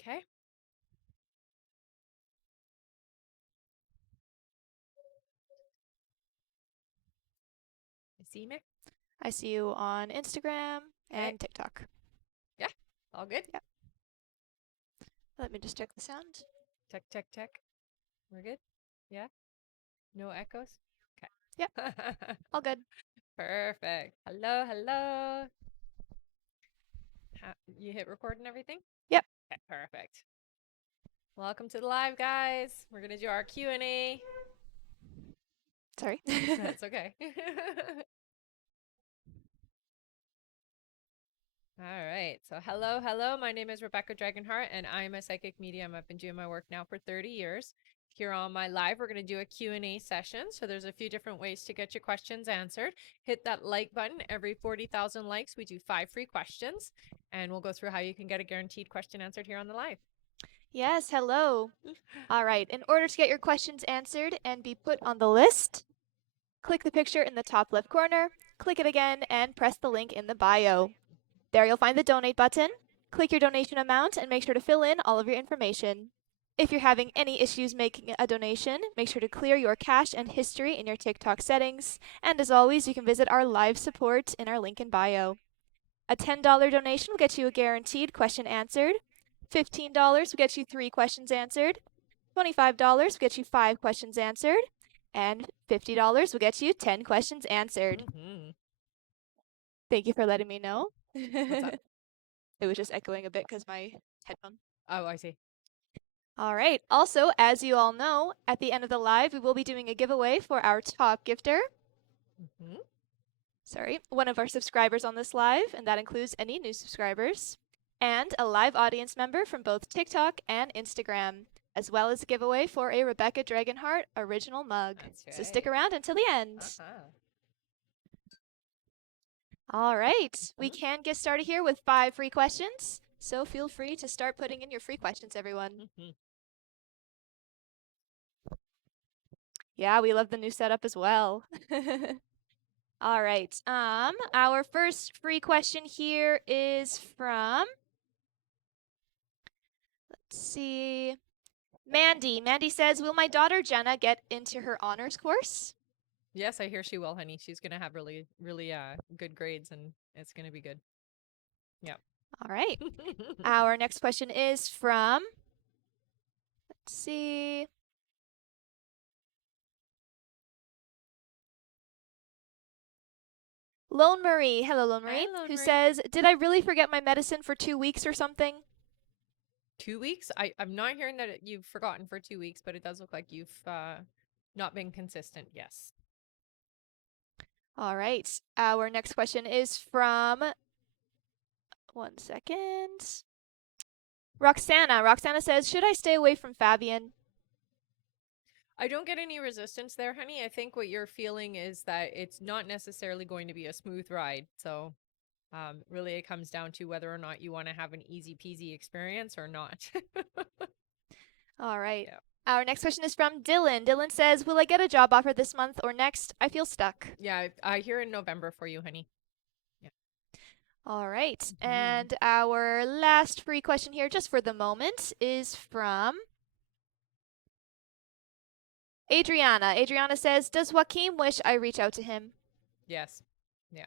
Okay. You see me? I see you on Instagram Okay. and TikTok. Yeah. All good? Yeah. Let me just check the sound. Check, check, check. We're good? Yeah? No echoes? Yep, Okay. all good. Perfect. Hello, hello. You hit record and everything? Yep. Okay, perfect. Welcome to the live, guys. We're going to do our Q&A. Sorry. That's okay. All right. So hello, hello. My name is Rebecca Dragonheart, and I'm a psychic medium. I've been doing my work now for 30 years. Here on my live, we're going to do a Q&A session. So there's a few different ways to get your questions answered. Hit that like button. Every 40,000 likes, we do 5 free questions, and we'll go through how you can get a guaranteed question answered here on the live. Yes, hello. All right, in order to get your questions answered and be put on the list, click the picture in the top left corner, click it again, and press the link in the bio. There you'll find the donate button. Click your donation amount and make sure to fill in all of your information. If you're having any issues making a donation, make sure to clear your cache and history in your TikTok settings. And as always, you can visit our live support in our link in bio. A $10 donation will get you a guaranteed question answered. $15 will get you 3 questions answered. $25 will get you 5 questions answered. And $50 will get you 10 questions answered. Thank you for letting me know. What's up? It was just echoing a bit because my headphone. Oh, I see. All right. Also, as you all know, at the end of the live, we will be doing a giveaway for our top gifter. Sorry, one of our subscribers on this live, and that includes any new subscribers, and a live audience member from both TikTok and Instagram, as well as a giveaway for a Rebecca Dragonheart original mug. That's So stick right. around until the end. Uh-huh. All right, we can get started here with 5 free questions. So feel free to start putting in your free questions, everyone. Yeah, we love the new setup as well. All right. Our first free question here is from, let's see, Mandy. Mandy says, will my daughter Jenna get into her honors course? Yes, I hear she will, honey. She's going to have really, really good grades, and it's going to be good. Yep. All right. Our next question is from, let's see, Lone Marie. Hello, Lone Marie. Hi, Lone who Marie. says, did I really forget my medicine for 2 weeks or something? 2 weeks? I'm not hearing that you've forgotten for 2 weeks, but it does look like you've not been consistent. Yes. All right. Our next question is from, one second, Roxana. Roxana says, should I stay away from Fabian? I don't get any resistance there, honey. I think what you're feeling is that it's not necessarily going to be a smooth ride. So really it comes down to whether or not you want to have an easy peasy experience or not. All right. Yeah. Our next question is from Dylan. Dylan says, will I get a job offer this month or next? I feel stuck. Yeah, I hear in November for you, honey. Yeah. All right. And our last free question here, just for the moment, is from Adriana. Adriana says, does Joaquin wish I reach out to him? Yes. Yeah.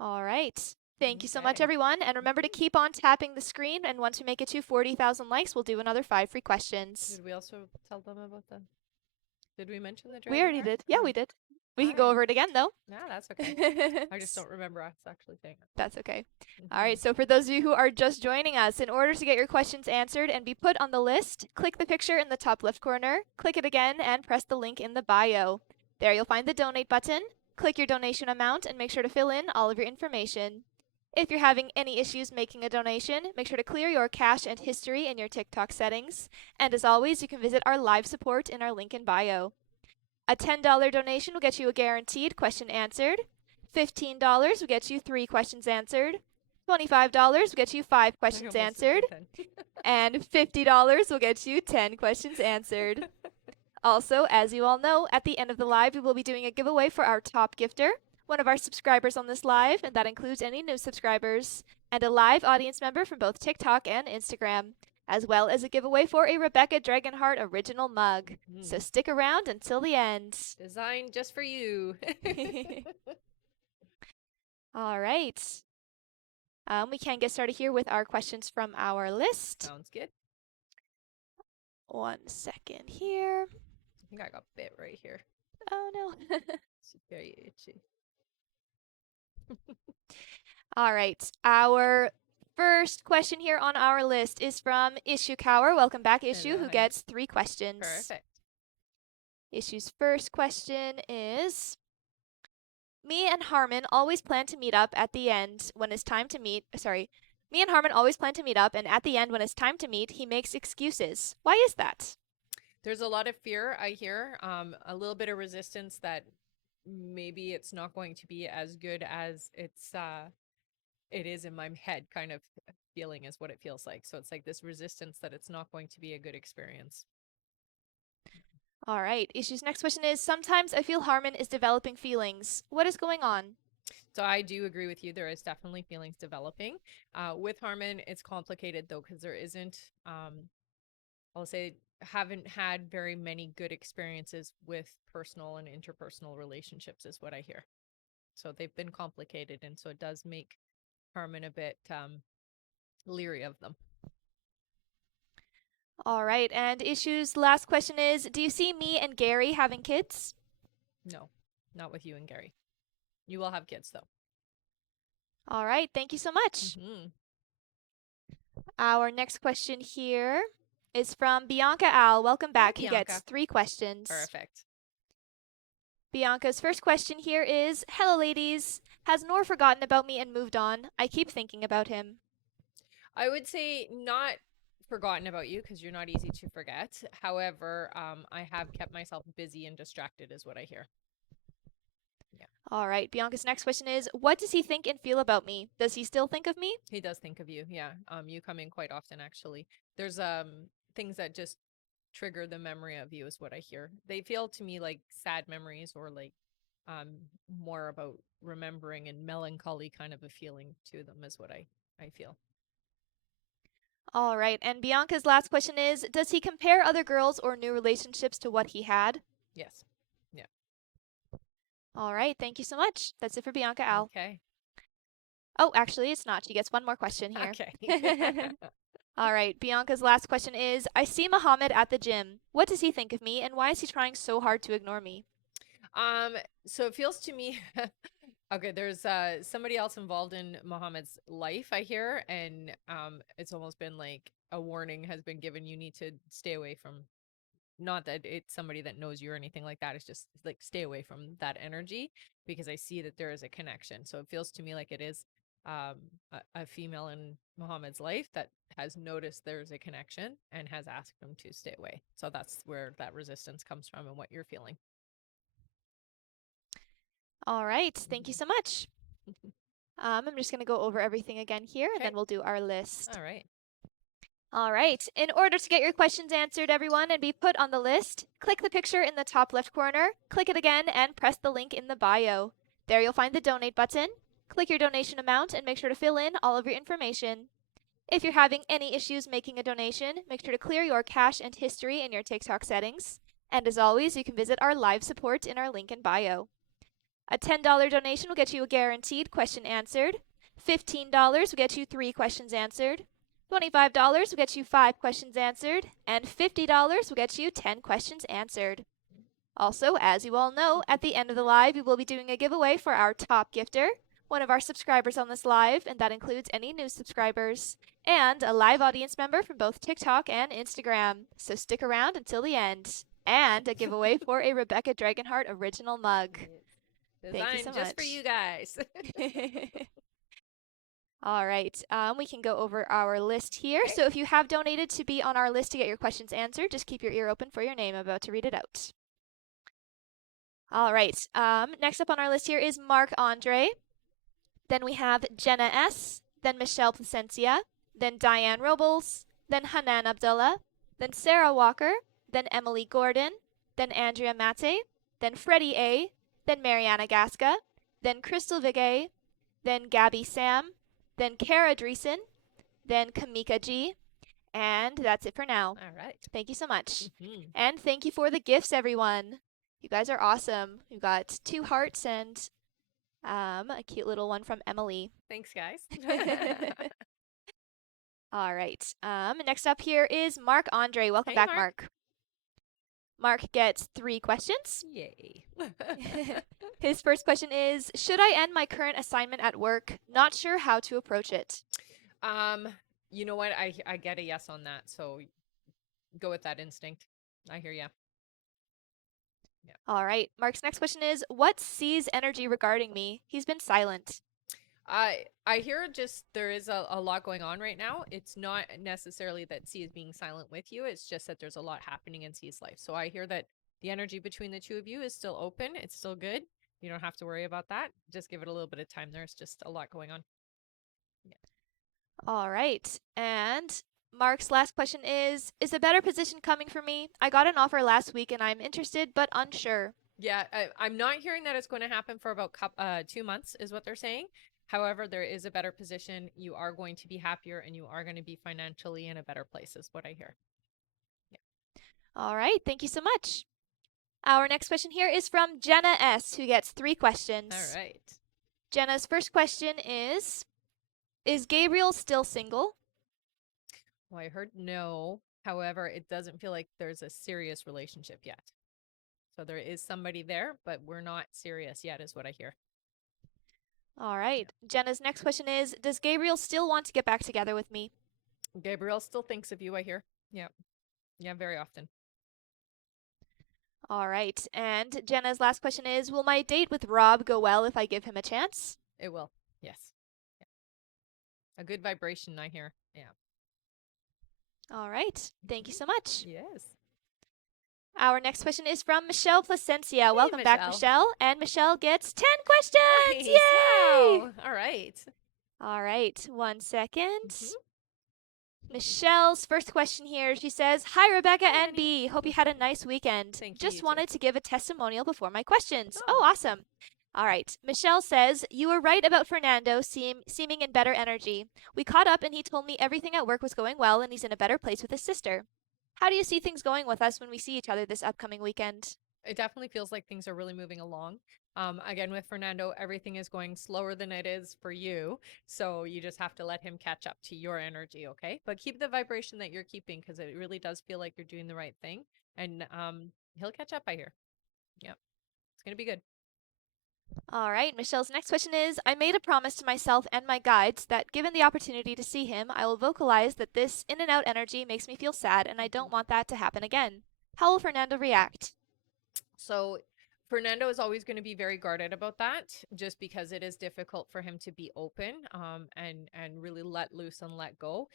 All right. Thank you so much, Okay. everyone. And remember to keep on tapping the screen. And once we make it to 40,000 likes, we'll do another 5 free questions. Did we also tell them about the... Did we mention the dragon We already heart? did. Yeah, we did. We can go over it again, though. No, that's okay. I just don't remember us actually saying it. That's okay. All right, so for those of you who are just joining us, in order to get your questions answered and be put on the list, click the picture in the top left corner, click it again, and press the link in the bio. There you'll find the donate button. Click your donation amount and make sure to fill in all of your information. If you're having any issues making a donation, make sure to clear your cache and history in your TikTok settings. And as always, you can visit our live support in our link in bio. A $10 donation will get you a guaranteed question answered. $15 will get you 3 questions answered. $25 will get you 5 questions answered. And $50 will get you 10 questions answered. Also, as you all know, at the end of the live, we will be doing a giveaway for our top gifter, one of our subscribers on this live, and that includes any new subscribers. and a live audience member from both TikTok and Instagram, as well as a giveaway for a Rebecca Dragonheart original mug. So stick around until the end. Designed just for you. All right. We can get started here with our questions from our list. Sounds good. 1 second here. I think I got bit right here. Oh no. It's very itchy. All right. Our first question here on our list is from Issue Cower. Welcome back, Issue, Hello, who honey. gets 3 questions. Perfect. Issue's first question is, me and Harmon always plan to meet up at the end when it's time to meet. Me and Harmon always plan to meet up, and at the end when it's time to meet, he makes excuses. Why is that? There's a lot of fear, I hear. A little bit of resistance that maybe it's not going to be as good as it is in my head, kind of feeling is what it feels like. So it's like this resistance that it's not going to be a good experience. All right. Issue's next question is, sometimes I feel Harmon is developing feelings. What is going on? So I do agree with you. There is definitely feelings developing. With Harmon, it's complicated though, because there isn't, I'll say, haven't had very many good experiences with personal and interpersonal relationships is what I hear. So they've been complicated, and so it does make Harmon a bit leery of them. All right. And Issue's last question is, do you see me and Gary having kids? No, not with you and Gary. You will have kids though. All right. Thank you so much. Our next question here is from Bianca Al. Welcome back. Hi, He Bianca. gets 3 questions. Perfect. Bianca's first question here is, hello ladies. Has Noor forgotten about me and moved on? I keep thinking about him. I would say not forgotten about you, because you're not easy to forget. However, I have kept myself busy and distracted is what I hear. Yeah. All right. Bianca's next question is, what does he think and feel about me? Does he still think of me? He does think of you. Yeah. You come in quite often, actually. There's things that just trigger the memory of you is what I hear. They feel to me like sad memories, or like more about remembering and melancholy kind of a feeling to them is what I feel. All right. And Bianca's last question is, does he compare other girls or new relationships to what he had? Yes. Yeah. All right. Thank you so much. That's it for Bianca Al. Okay. Oh, actually, it's not. She gets one more question here. Okay. All right. Bianca's last question is, I see Muhammad at the gym. What does he think of me, and why is he trying so hard to ignore me? So it feels to me okay, there's somebody else involved in Muhammad's life, I hear, and it's almost been like a warning has been given. You need to stay away from, not that it's somebody that knows you or anything like that. It's just like stay away from that energy, because I see that there is a connection. So it feels to me like it is a female in Muhammad's life that has noticed there's a connection and has asked him to stay away. So that's where that resistance comes from and what you're feeling. All right. Thank you so much. I'm just going to go over everything again here, and then we'll do our list. All right. All right. In order to get your questions answered, everyone, and be put on the list, click the picture in the top left corner, click it again, and press the link in the bio. There you'll find the donate button. Click your donation amount and make sure to fill in all of your information. If you're having any issues making a donation, make sure to clear your cache and history in your TikTok settings. And as always, you can visit our live support in our link in bio. A $10 donation will get you a guaranteed question answered. $15 will get you 3 questions answered. $25 will get you 5 questions answered. And $50 will get you 10 questions answered. Also, as you all know, at the end of the live, we will be doing a giveaway for our top gifter, one of our subscribers on this live, and that includes any new subscribers, and a live audience member from both TikTok and Instagram. So stick around until the end. And a giveaway for a Rebecca Dragonheart original mug. Designed Thank you so just much. for you guys. All right. We can go over our list here. Okay. So if you have donated to be on our list to get your questions answered, just keep your ear open for your name. I'm about to read it out. All right. Next up on our list here is Mark Andre. Then we have Jenna S. Then Michelle Placencia. Then Diane Robles. Then Hanan Abdullah. Then Sarah Walker. Then Emily Gordon. Then Andrea Mate. Then Freddie A. Then Mariana Gasca. Then Crystal Vigay. Then Gabby Sam. then Kara Dreesen, then Kamika G, and that's it for now. All right. Thank you so much. Mhm. And thank you for the gifts, everyone. You guys are awesome. You got 2 hearts and a cute little one from Emily. Thanks, guys. All right. Next up here is Mark Andre. Welcome Hey, back, Mark. Mark. Mark gets 3 questions. Yay. His first question is, should I end my current assignment at work? Not sure how to approach it. You know what? I get a yes on that. So go with that instinct. I hear ya. Yeah. All right. Mark's next question is, what's C's energy regarding me? He's been silent. I hear just there is a lot going on right now. It's not necessarily that C is being silent with you. It's just that there's a lot happening in C's life. So I hear that the energy between the two of you is still open. It's still good. You don't have to worry about that. Just give it a little bit of time. There's just a lot going on. Yeah. All right. And Mark's last question is a better position coming for me? I got an offer last week and I'm interested but unsure. Yeah, I'm not hearing that it's going to happen for about 2 months is what they're saying. However, there is a better position. You are going to be happier and you are going to be financially in a better place is what I hear. Yeah. All right. Thank you so much. Our next question here is from Jenna S, who gets 3 questions. All right. Jenna's first question is Gabriel still single? Well, I heard no. However, it doesn't feel like there's a serious relationship yet. So there is somebody there, but we're not serious yet is what I hear. All right. Jenna's next question is, does Gabriel still want to get back together with me? Gabriel still thinks of you, I hear. Yeah. Yeah, very often. All right. And Jenna's last question is, will my date with Rob go well if I give him a chance? It will. Yes. Yeah. A good vibration, I hear. Yeah. All right. Thank you so much. Yes. Our next question is from Michelle Placencia. Welcome back, Michelle. Michelle. And Michelle gets 10 questions. Nice. Yay! Wow. All right. All right. 1 second. Mhm. Michelle's first question here. She says, "Hi, Rebecca Hi, and honey. B. Hope you had a nice weekend. Thank you, Just you too. wanted to give a testimonial before my questions." Oh. Oh, awesome. All right. Michelle says, "You were right about Fernando seeming in better energy. We caught up and he told me everything at work was going well and he's in a better place with his sister. How do you see things going with us when we see each other this upcoming weekend?" It definitely feels like things are really moving along. Again, with Fernando, everything is going slower than it is for you. So you just have to let him catch up to your energy, okay? But keep the vibration that you're keeping because it really does feel like you're doing the right thing. And he'll catch up, I hear. Yep. It's going to be good. All right. Michelle's next question is, "I made a promise to myself and my guides that given the opportunity to see him, I will vocalize that this in and out energy makes me feel sad and I don't want that to happen again. How will Fernando react?" So Fernando is always going to be very guarded about that just because it is difficult for him to be open and really let loose and let go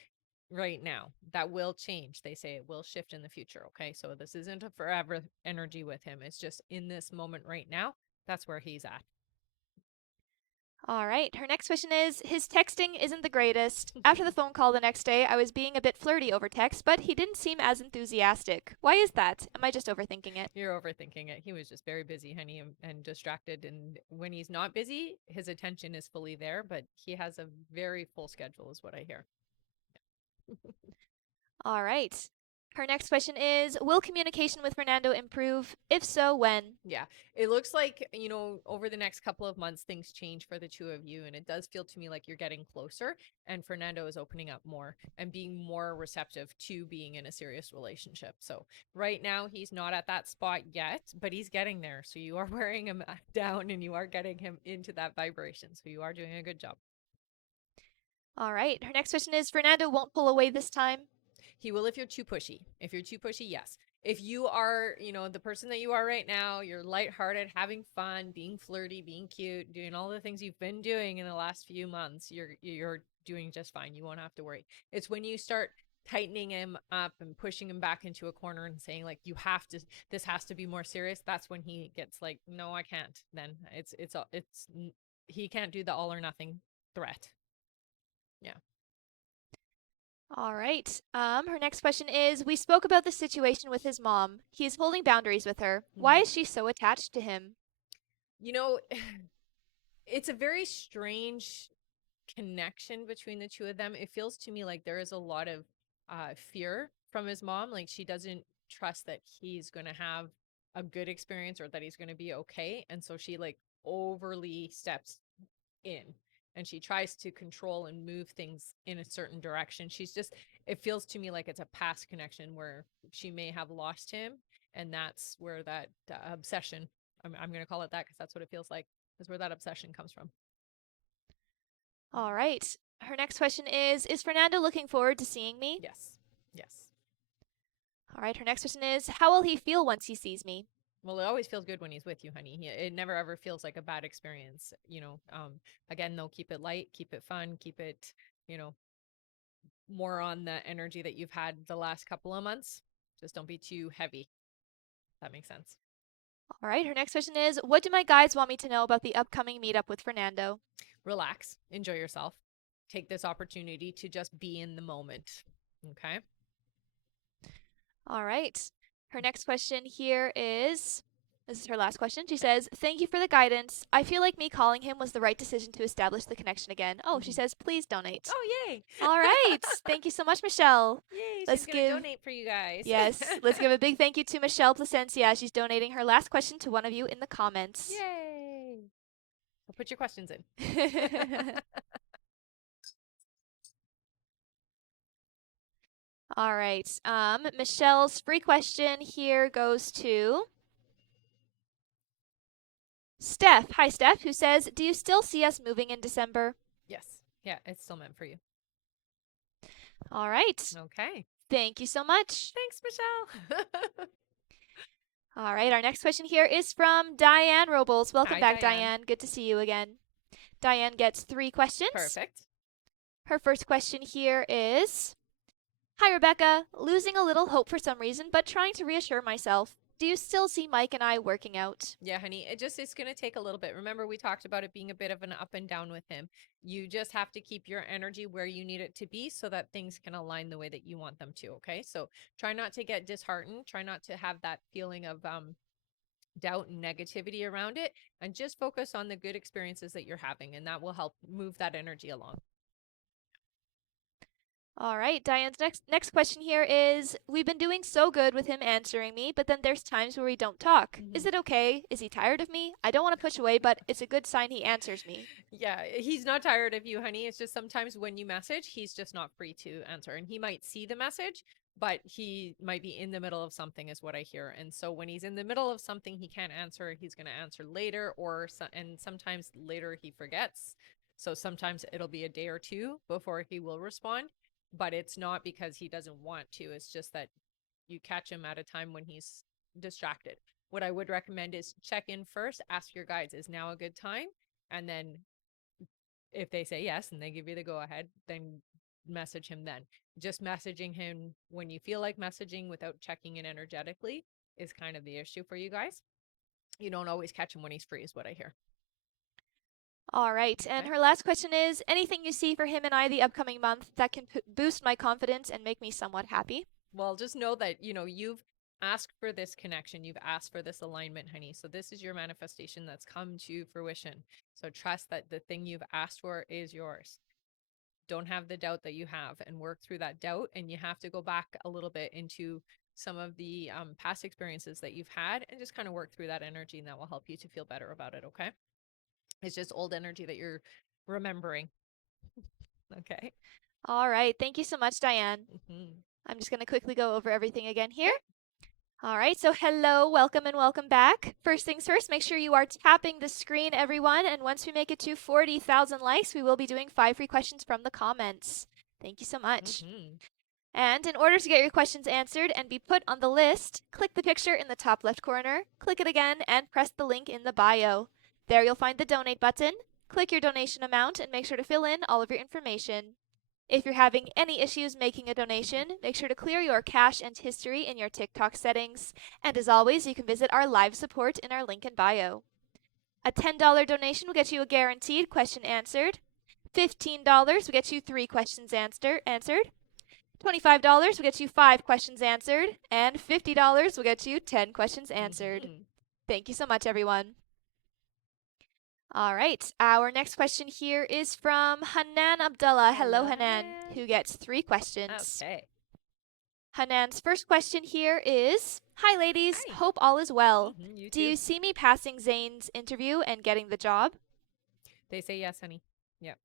right now. That will change. They say it will shift in the future, okay? So this isn't a forever energy with him. It's just in this moment right now. That's where he's at. All right. Her next question is, "His texting isn't the greatest. After the phone call the next day, I was being a bit flirty over text, but he didn't seem as enthusiastic. Why is that? Am I just overthinking it?" You're overthinking it. He was just very busy, honey, and distracted. And when he's not busy, his attention is fully there, but he has a very full schedule, is what I hear. All right. Her next question is, "Will communication with Fernando improve? If so, when?" Yeah, it looks like, over the next couple of months, things change for the two of you. And it does feel to me like you're getting closer. And Fernando is opening up more and being more receptive to being in a serious relationship. So right now, he's not at that spot yet, but he's getting there. So you are wearing him down and you are getting him into that vibration. So you are doing a good job. All right. Her next question is, "Fernando won't pull away this time?" He will if you're too pushy. If you're too pushy, yes. If you are, the person that you are right now, you're lighthearted, having fun, being flirty, being cute, doing all the things you've been doing in the last few months, you're doing just fine. You won't have to worry. It's when you start tightening him up and pushing him back into a corner and saying like this has to be more serious. That's when he gets like, no, I can't. Then he can't do the all or nothing threat. Yeah. All right. Her next question is, "We spoke about the situation with his mom. He is holding boundaries with her. Why is she so attached to him?" You know, it's a very strange connection between the two of them, it feels to me like there is a lot of fear from his mom. Like she doesn't trust that he's going to have a good experience or that he's going to be okay. And so she like overly steps in and she tries to control and move things in a certain direction. It feels to me like it's a past connection where she may have lost him. And that's where that obsession, I'm going to call it that because that's what it feels like, is where that obsession comes from. All right. Her next question is Fernando looking forward to seeing me? Yes. Yes. All right. Her next question is, how will he feel once he sees me? Well, it always feels good when he's with you, honey. It never ever feels like a bad experience, again, though, keep it light, keep it fun, keep it, you know, more on the energy that you've had the last couple of months. Just don't be too heavy. That makes sense. All right. Her next question is, what do my guides want me to know about the upcoming meetup with Fernando? Relax, enjoy yourself. Take this opportunity to just be in the moment. Okay. All right. Her next question here is, this is her last question. She says, thank you for the guidance. I feel like me calling him was the right decision to establish the connection again. Oh, she says, please donate. Oh, yay. All right. Thank you so much, Michelle. Yay. Let's She's going to give- donate for you guys. Yes. Let's give a big thank you to Michelle Placencia. She's donating her last question to one of you in the comments. Yay. Well, put your questions in. All right. Michelle's free question here goes to Steph. Hi, Steph, who says, do you still see us moving in December? Yes. Yeah, it's still meant for you. All right. Okay. Thank you so much. Thanks, Michelle. All right. Our next question here is from Diane Robles. Welcome Hi, back, Diane. Diane. Good to see you again. Diane gets 3 questions. Perfect. Her first question here is, hi, Rebecca. Losing a little hope for some reason, but trying to reassure myself. Do you still see Mike and I working out? Yeah, honey, it's going to take a little bit. Remember, we talked about it being a bit of an up and down with him. You just have to keep your energy where you need it to be so that things can align the way that you want them to, okay? So try not to get disheartened. Try not to have that feeling of doubt and negativity around it, and just focus on the good experiences that you're having, and that will help move that energy along. All right, Diane's next question here is, we've been doing so good with him answering me, but then there's times where we don't talk. Is it okay? Is he tired of me? I don't want to push away, but it's a good sign he answers me. Yeah, he's not tired of you, honey. It's just sometimes when you message, he's just not free to answer, and he might see the message, but he might be in the middle of something is what I hear. And so when he's in the middle of something he can't answer, he's going to answer later, and sometimes later he forgets. So sometimes it'll be a day or two before he will respond. But it's not because he doesn't want to. It's just that you catch him at a time when he's distracted. What I would recommend is check in first, ask your guides, is now a good time? And then if they say yes and they give you the go ahead, then message him then. Just messaging him when you feel like messaging without checking in energetically is kind of the issue for you guys. You don't always catch him when he's free, is what I hear. All right, and her last question is, anything you see for him and I the upcoming month that can boost my confidence and make me somewhat happy? Well, just know that, you've asked for this connection. You've asked for this alignment, honey. So this is your manifestation that's come to fruition. So trust that the thing you've asked for is yours. Don't have the doubt that you have, and work through that doubt. And you have to go back a little bit into some of the past experiences that you've had and just kind of work through that energy, and that will help you to feel better about it. Okay. It's just old energy that you're remembering. Okay. All right. Thank you so much, Diane. Mm-hmm. I'm just going to quickly go over everything again here. All right. So hello, welcome, and welcome back. First things first, make sure you are tapping the screen, everyone. And once we make it to 40,000 likes, we will be doing 5 free questions from the comments. Thank you so much. Mm-hmm. And in order to get your questions answered and be put on the list, click the picture in the top left corner, click it again, and press the link in the bio. There you'll find the donate button. Click your donation amount and make sure to fill in all of your information. If you're having any issues making a donation, make sure to clear your cache and history in your TikTok settings. And as always, you can visit our live support in our link in bio. A $10 donation will get you a guaranteed question answered. $15 will get you 3 questions answered. $25 will get you 5 questions answered. And $50 will get you 10 questions answered. Mm-hmm. Thank you so much, everyone. All right. Our next question here is from Hanan Abdullah. Hello, Hello, Hanan, Hanan. who gets 3 questions. Okay. Hanan's first question here is, Hi, ladies. Hi. Hope all is well. You Do too. you see me passing Zane's interview and getting the job? They say yes, honey. Yep.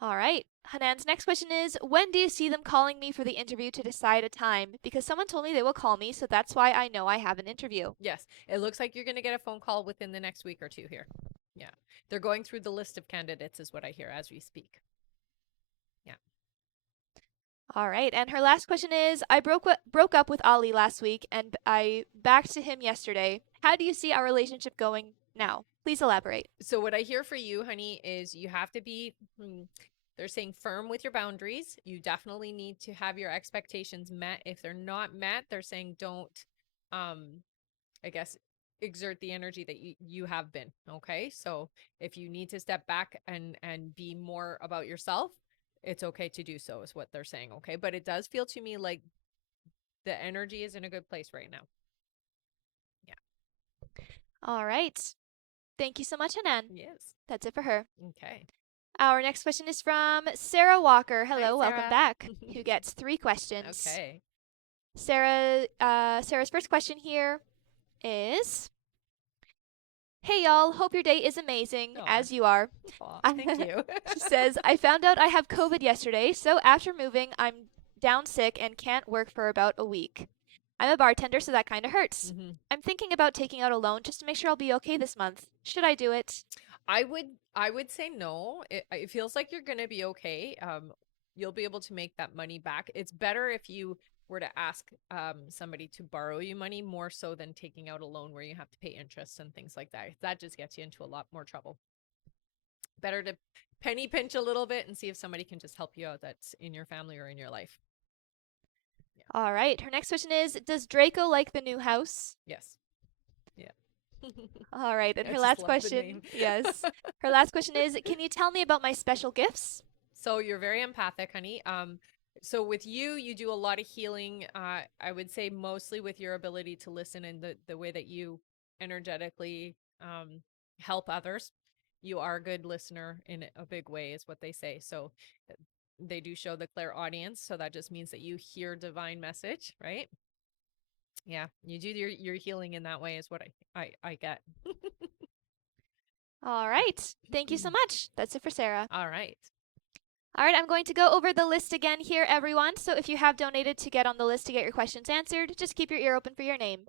All right. Hanan's next question is, when do you see them calling me for the interview to decide a time? Because someone told me they will call me, so that's why I know I have an interview. Yes. It looks like you're going to get a phone call within the next week or two here. Yeah. They're going through the list of candidates, is what I hear as we speak. Yeah. All right. And her last question is, I broke up with Ali last week and I back to him yesterday. How do you see our relationship going now? Please elaborate. So, what I hear for you, honey, is you have to be, they're saying firm with your boundaries. You definitely need to have your expectations met. If they're not met, they're saying don't, um, I guess, exert the energy that you have been. Okay. So, if you need to step back and be more about yourself, it's okay to do so, is what they're saying. Okay. But it does feel to me like the energy is in a good place right now. Yeah. All right. Thank you so much, Hanan. Yes. That's it for her. Okay. Our next question is from Sarah Walker. Hello, welcome Sarah. back. Who gets 3 questions. Okay. Sarah's first question here is, Hey y'all, hope your day is amazing, Aw. as you are. Aw, thank you. She says, I found out I have COVID yesterday, so after moving, I'm down sick and can't work for about a week. I'm a bartender, so that kind of hurts. Mhm. I'm thinking about taking out a loan just to make sure I'll be okay this month. Should I do it? I would say no. It feels like you're gonna be okay. You'll be able to make that money back. It's better if you were to ask somebody to borrow you money more so than taking out a loan where you have to pay interest and things like that. That just gets you into a lot more trouble. Better to penny pinch a little bit and see if somebody can just help you out that's in your family or in your life. All right. Her next question is, does Draco like the new house? Yes. Yeah. All right. And I her just last love the question, name. yes. Her last question is, can you tell me about my special gifts? So you're very empathic, honey. So with you, you do a lot of healing. I would say mostly with your ability to listen and the way that you energetically help others. You are a good listener in a big way, is what they say. So they do show the clairaudience. So that just means that you hear divine message, right? Yeah, you do your healing in that way, is what I get. All right. Thank you so much. That's it for Sarah. All right. All right, I'm going to go over the list again here, everyone. So if you have donated to get on the list to get your questions answered, just keep your ear open for your name.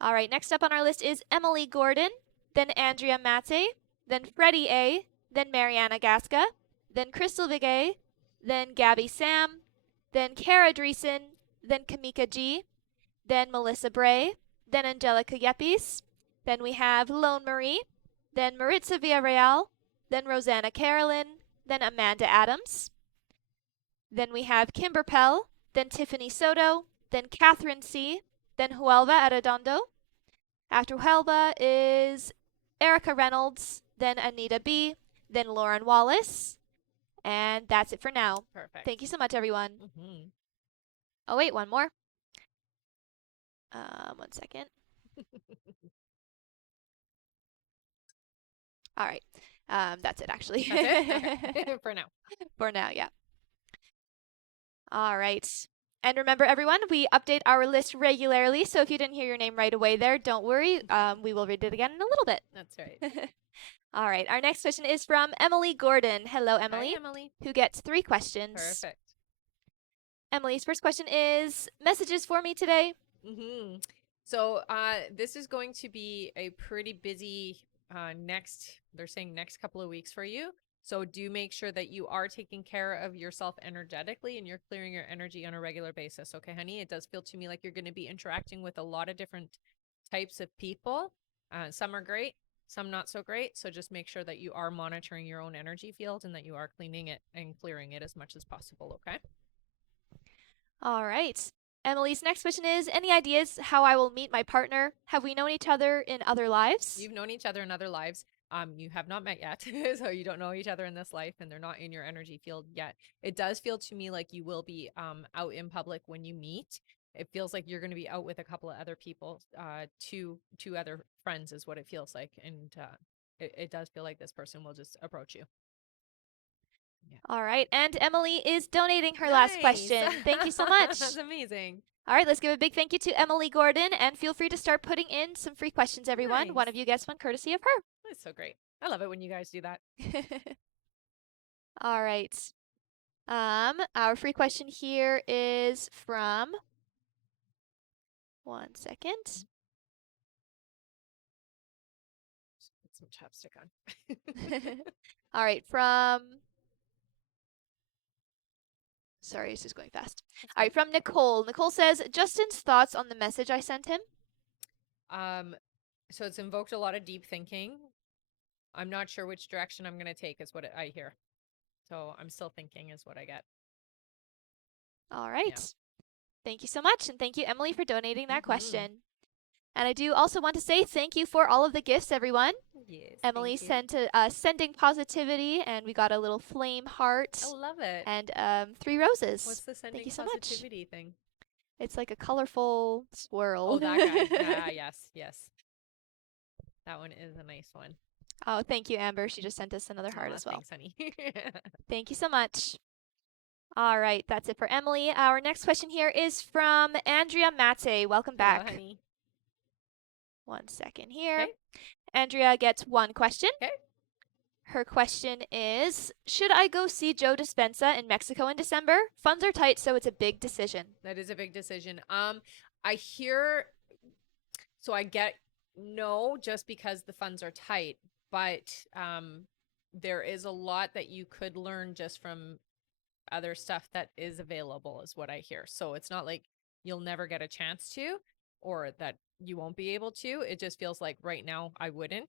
All right, next up on our list is Emily Gordon, then Andrea Mate, then Freddie A, then Mariana Gasca, then Crystal Vigay, then Gabby Sam, then Kara Dreesen, then Kamika G, then Melissa Bray, then Angelica Yepes, then we have Lone Marie, then Maritza Villarreal, then Rosanna Carolyn, then Amanda Adams. Then we have Kimber Pell, then Tiffany Soto, then Catherine C., then Huelva Arredondo. After Huelva is Erica Reynolds, then Anita B., then Lauren Wallace. And that's it for now. Perfect. Thank you so much, everyone. Mm-hmm. Oh, wait, one more. 1 second. All right. That's it, actually. That's it? Okay. For now. For now, yeah. All right. And remember, everyone, we update our list regularly. So if you didn't hear your name right away there, don't worry. We will read it again in a little bit. That's right. All right. Our next question is from Emily Gordon. Hello, Emily. Hi, Emily. Who gets 3 questions. Perfect. Emily's first question is, messages for me today? Mm-hmm. So this is going to be a pretty busy they're saying next couple of weeks for you. So do make sure that you are taking care of yourself energetically and you're clearing your energy on a regular basis. Okay, honey? It does feel to me like you're going to be interacting with a lot of different types of people. Some are great, some not so great. So just make sure that you are monitoring your own energy field and that you are cleaning it and clearing it as much as possible. Okay. All right. Emily's next question is, any ideas how I will meet my partner? Have we known each other in other lives? You've known each other in other lives. You have not met yet, so you don't know each other in this life, and they're not in your energy field yet. It does feel to me like you will be out in public when you meet. It feels like you're going to be out with a couple of other people, two other friends is what it feels like, and it does feel like this person will just approach you. All right. And Emily is donating her last question. Thank you so much. That's amazing. All right, let's give a big thank you to Emily Gordon, and feel free to start putting in some free questions, everyone. Nice. One of you gets one courtesy of her. That's so great. I love it when you guys do that. All right. Our free question here is from, one second. Just put some chapstick on. All right, from, sorry, it's just going fast. All right, from Nicole. Nicole says, Justin's thoughts on the message I sent him? So it's invoked a lot of deep thinking. I'm not sure which direction I'm going to take is what I hear. So I'm still thinking is what I get. All right. Yeah. Thank you so much. And thank you, Emily, for donating that question. And I do also want to say thank you for all of the gifts, everyone. Yes. Emily sent sending positivity, and we got a little flame heart. I love it. And 3 roses. What's the sending thank you so positivity much. thing? It's like a colorful swirl. Oh, that guy. Yeah, yes. That one is a nice one. Oh, thank you, Amber. She just sent us another heart as well. Thanks, honey. Thank you so much. All right, that's it for Emily. Our next question here is from Andrea Mate. Welcome back. Hello, honey. 1 second here. Okay. Andrea gets 1 question. Okay. Her question is, should I go see Joe Dispenza in Mexico in December? Funds are tight, so it's a big decision. That is a big decision. I hear, so I get no, just because the funds are tight, but there is a lot that you could learn just from other stuff that is available, is what I hear. So it's not like you'll never get a chance to, or that you won't be able to. It just feels like right now I wouldn't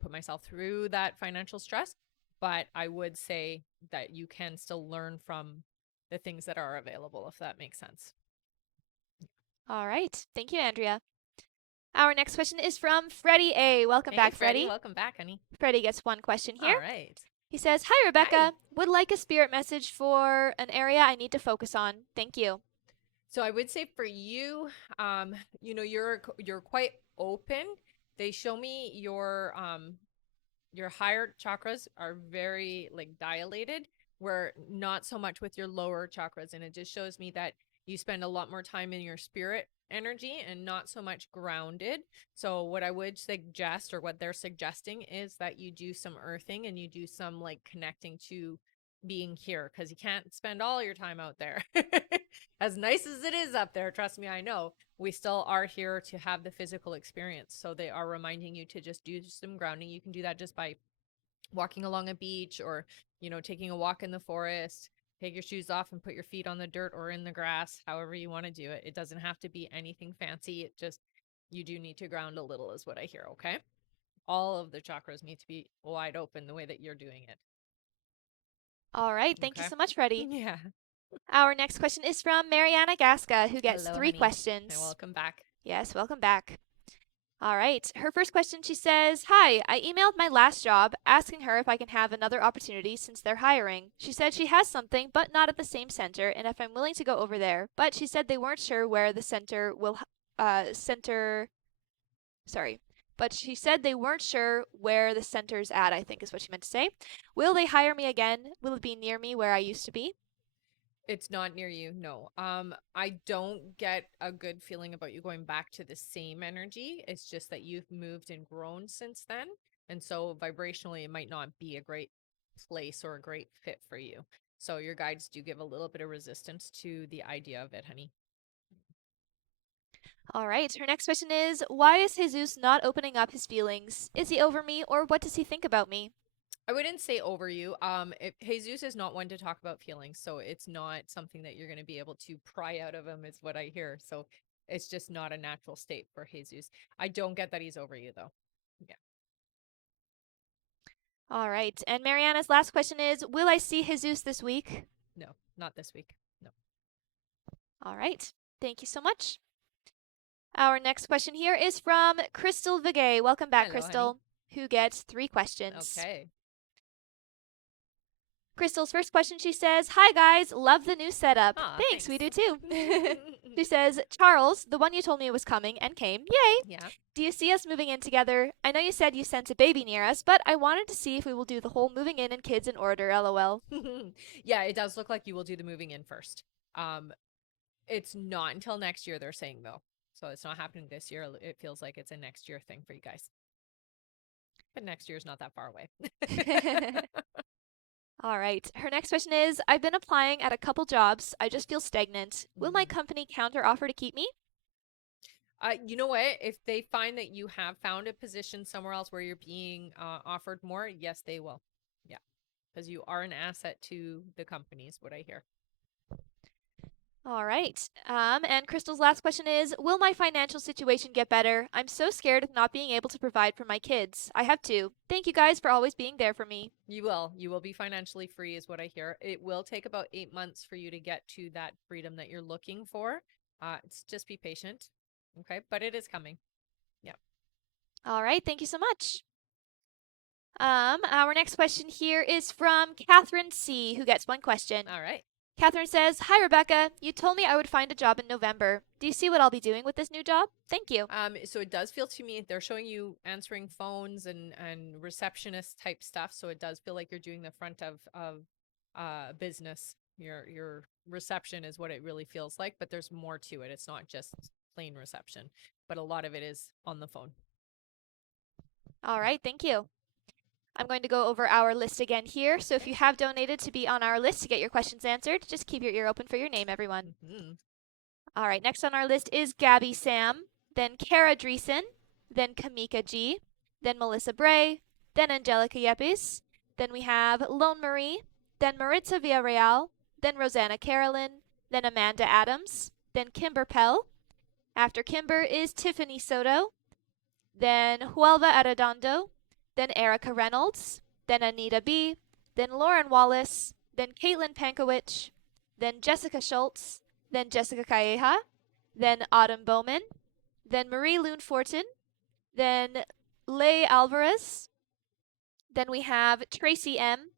put myself through that financial stress, but I would say that you can still learn from the things that are available, if that makes sense. All right. Thank you, Andrea. Our next question is from Freddie A. Welcome back, Freddie. Welcome back, honey. Freddie gets 1 question here. All right. He says, hi, Rebecca. Hi. Would like a spirit message for an area I need to focus on. Thank you. So I would say for you, you're quite open. They show me your higher chakras are very like dilated, where not so much with your lower chakras. And it just shows me that you spend a lot more time in your spirit energy and not so much grounded. So what I would suggest, or what they're suggesting, is that you do some earthing and you do some like connecting to being here, because you can't spend all your time out there. As nice as it is up there, trust me, I know, we still are here to have the physical experience. So they are reminding you to just do some grounding. You can do that just by walking along a beach, or taking a walk in the forest. Take your shoes off and put your feet on the dirt or in the grass, however you want to do it. It doesn't have to be anything fancy. It just, you do need to ground a little, is what I hear. Okay. All of the chakras need to be wide open the way that you're doing it. All right. Thank you so much, Freddie. Yeah. Our next question is from Mariana Gasca, who gets Hello, 3 honey. questions. And welcome back. Yes, welcome back. All right. Her first question, she says, hi, I emailed my last job asking her if I can have another opportunity since they're hiring. She said she has something, but not at the same center, and if I'm willing to go over there. But she said they weren't sure where the center will, But she said they weren't sure where the center's at, I think is what she meant to say. Will they hire me again? Will it be near me where I used to be? It's not near you, no. I don't get a good feeling about you going back to the same energy. It's just that you've moved and grown since then. And so vibrationally, it might not be a great place or a great fit for you. So your guides do give a little bit of resistance to the idea of it, honey. All right. Her next question is, why is Jesus not opening up his feelings? Is he over me, or what does he think about me? I wouldn't say over you. Jesus is not one to talk about feelings, so it's not something that you're going to be able to pry out of him, is what I hear. So it's just not a natural state for Jesus. I don't get that he's over you, though. Yeah. All right. And Mariana's last question is, will I see Jesus this week? No, not this week. No. All right. Thank you so much. Our next question here is from Crystal Vigay. Welcome back, Hello, Crystal, honey. who gets 3 questions. Okay. Crystal's first question, she says, hi guys, love the new setup. Aw, thanks, we do too. She says, Charles, the one you told me was coming and came. Yay! Yeah. Do you see us moving in together? I know you said you sent a baby near us, but I wanted to see if we will do the whole moving in and kids in order, lol. Yeah, it does look like you will do the moving in first. It's not until next year, they're saying, though. So it's not happening this year. It feels like it's a next year thing for you guys. But next year's not that far away. All right. Her next question is, I've been applying at a couple jobs. I just feel stagnant. Will my company counter offer to keep me? You know what? If they find that you have found a position somewhere else where you're being offered more, yes, they will. Yeah. Because you are an asset to the company, is what I hear. All right. And Crystal's last question is, will my financial situation get better? I'm so scared of not being able to provide for my kids. I have two. Thank you guys for always being there for me. You will. You will be financially free, is what I hear. It will take about 8 months for you to get to that freedom that you're looking for. It's just be patient. Okay. But it is coming. Yeah. All right. Thank you so much. Our next question here is from Catherine C., who gets one question. All right. Catherine says, Hi, Rebecca. You told me I would find a job in November. Do you see what I'll be doing with this new job? Thank you. So it does feel to me they're showing you answering phones and receptionist type stuff. So it does feel like you're doing the front of business. Your reception is what it really feels like, but there's more to it. It's not just plain reception, but a lot of it is on the phone. All right, thank you. I'm going to go over our list again here. So if you have donated to be on our list to get your questions answered, just keep your ear open for your name, everyone. All right, next on our list is Gabby Sam, then Kara Dreesen, then Kamika G, then Melissa Bray, then Angelica Yepes, then we have Lone Marie, then Maritza Villarreal, then Rosanna Carolyn, then Amanda Adams, then Kimber Pell. After Kimber is Tiffany Soto, then Huelva Arredondo, then Erica Reynolds, then Anita B., then Lauren Wallace, then Caitlin Pankowicz, then Jessica Schultz, then Jessica Calleja, then Autumn Bowman, then Marie Loon Fortin, then Leigh Alvarez, then we have Tracy M.,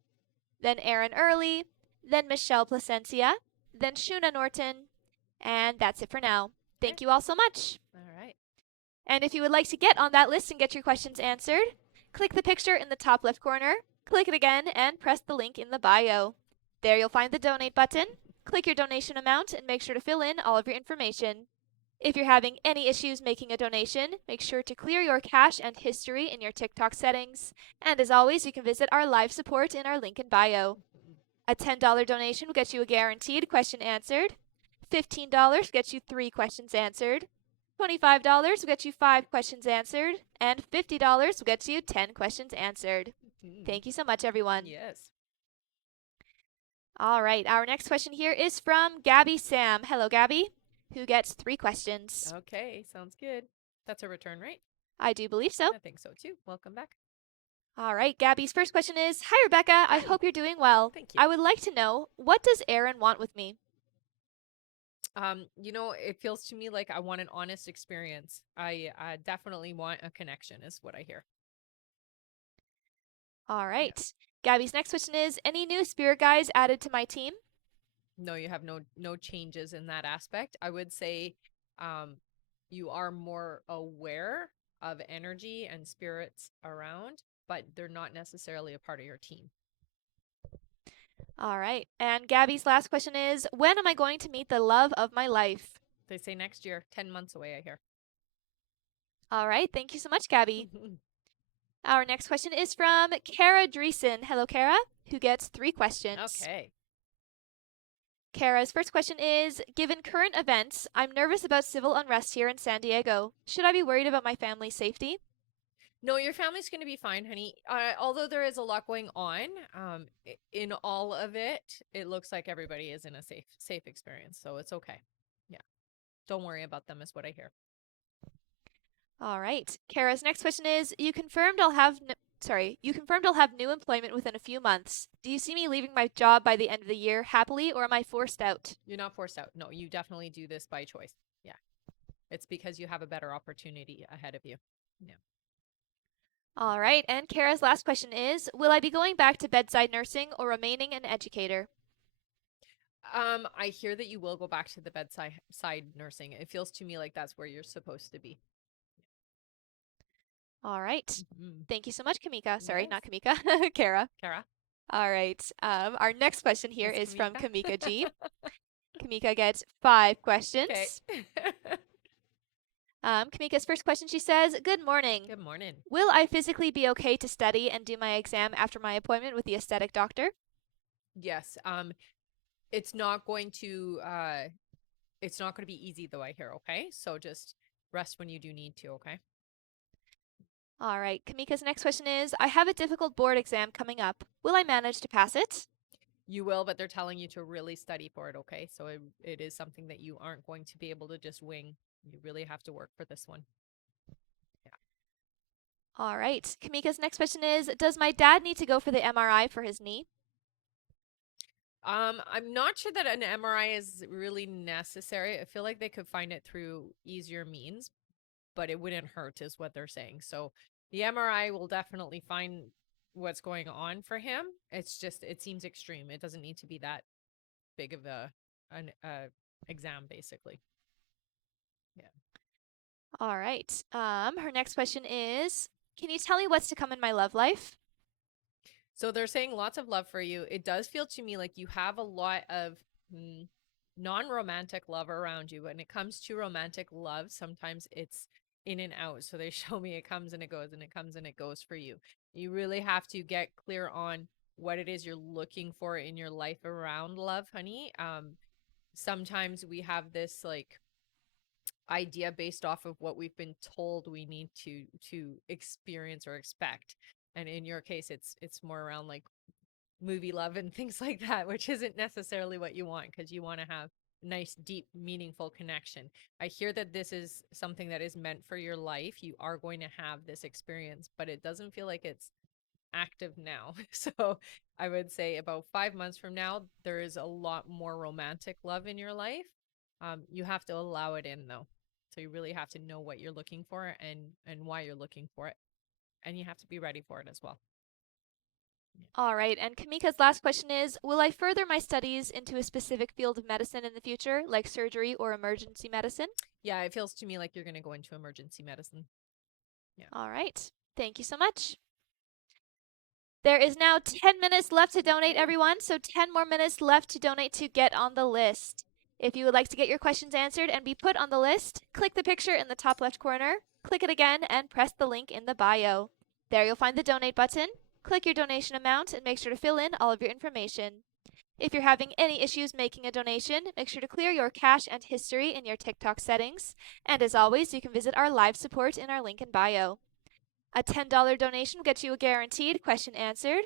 then Aaron Early, then Michelle Placencia, then Shuna Norton, and that's it for now. Thank you all so much. All right. And if you would like to get on that list and get your questions answered, click the picture in the top left corner, click it again, and press the link in the bio. There you'll find the donate button. Click your donation amount and make sure to fill in all of your information. If you're having any issues making a donation, make sure to clear your cache and history in your TikTok settings. And as always, you can visit our live support in our link in bio. A $10 donation will get you a guaranteed question answered. $15 gets you 3 questions answered. $25 will get you 5 questions answered, and $50 will get you 10 questions answered. Thank you so much, everyone. Yes. All right, our next question here is from Gabby Sam. Hello, Gabby, who gets 3 questions. Okay, sounds good. That's a return, right? I do believe so. I think so too. Welcome back. All right, Gabby's first question is, Hi, Rebecca. Hi. I hope you're doing well. Thank you. I would like to know, what does Aaron want with me? It feels to me like I want an honest experience. I definitely want a connection, is what I hear. All right. Gabby's next question is, any new spirit guides added to my team? No, you have no changes in that aspect. I would say you are more aware of energy and spirits around, but they're not necessarily a part of your team. All right. And Gabby's last question is, when am I going to meet the love of my life? They say next year, 10 months away, I hear. All right. Thank you so much, Gabby. Our next question is from Kara Dreesen. Hello, Kara, who gets 3 questions. Okay. Kara's first question is, given current events, I'm nervous about civil unrest here in San Diego. Should I be worried about my family's safety? No, your family's going to be fine, honey. Although there is a lot going on, in all of it, it looks like everybody is in a safe experience, so it's okay. Yeah, don't worry about them, is what I hear. All right. Kara's next question is, you confirmed I'll have new employment within a few months. Do you see me leaving my job by the end of the year happily, or am I forced out? You're not forced out. No, you definitely do this by choice. Yeah, it's because you have a better opportunity ahead of you. Yeah. All right, and Kara's last question is, will I be going back to bedside nursing or remaining an educator? I hear that you will go back to the bedside nursing. It feels to me like that's where you're supposed to be. All right. Mhm. Thank you so much, Kamika. Sorry, Yes. not Kamika. Kara. Kara, All right. Our next question here Miss is from Kamika. Kamika G. Kamika gets 5 Okay. questions. Kamika's first question, she says, "Good morning. Good morning. Will I physically be okay to study and do my exam after my appointment with the aesthetic doctor?" Yes. It's not going to it's not going to be easy though, I hear, okay? So just rest when you do need to, okay? All right. Kamika's next question is, "I have a difficult board exam coming up. Will I manage to pass it?" You will, but they're telling you to really study for it, okay? So it is something that you aren't going to be able to just wing. You really have to work for this one. Yeah. All right. Kamika's next question is, "Does my dad need to go for the MRI for his knee?" I'm not sure that an MRI is really necessary. I feel like they could find it through easier means, but it wouldn't hurt, is what they're saying. So the MRI will definitely find what's going on for him. It's just it seems extreme. It doesn't need to be that big of an exam, basically. Yeah. All right. Her next question is, "Can you tell me what's to come in my love life?" So they're saying lots of love for you. It does feel to me like you have a lot of non-romantic love around you. When it comes to romantic love, sometimes it's in and out. So they show me it comes and it goes and it comes and it goes for you. You really have to get clear on what it is you're looking for in your life around love, honey. Sometimes we have this like idea based off of what we've been told we need to experience or expect, and in your case it's more around like movie love and things like that, which isn't necessarily what you want because you want to have nice deep meaningful connection. I hear that this is something that is meant for your life. You are going to have this experience, but it doesn't feel like it's active now. So I would say about 5 months from now there is a lot more romantic love in your life. You have to allow it in though, so you really have to know what you're looking for and why you're looking for it, and you have to be ready for it as well. All right. And Kamika's last question is, "Will I further my studies into a specific field of medicine in the future, like surgery or emergency medicine?" Yeah, it feels to me like you're going to go into emergency medicine. Yeah. All right. Thank you so much. There is now 10 minutes left to donate, everyone. So 10 more minutes left to donate to get on the list. If you would like to get your questions answered and be put on the list, click the picture in the top left corner, click it again, and press the link in the bio. There you'll find the donate button. Click your donation amount and make sure to fill in all of your information. If you're having any issues making a donation, make sure to clear your cache and history in your TikTok settings. And as always, you can visit our live support in our link in bio. A $10 donation will get you a guaranteed question answered.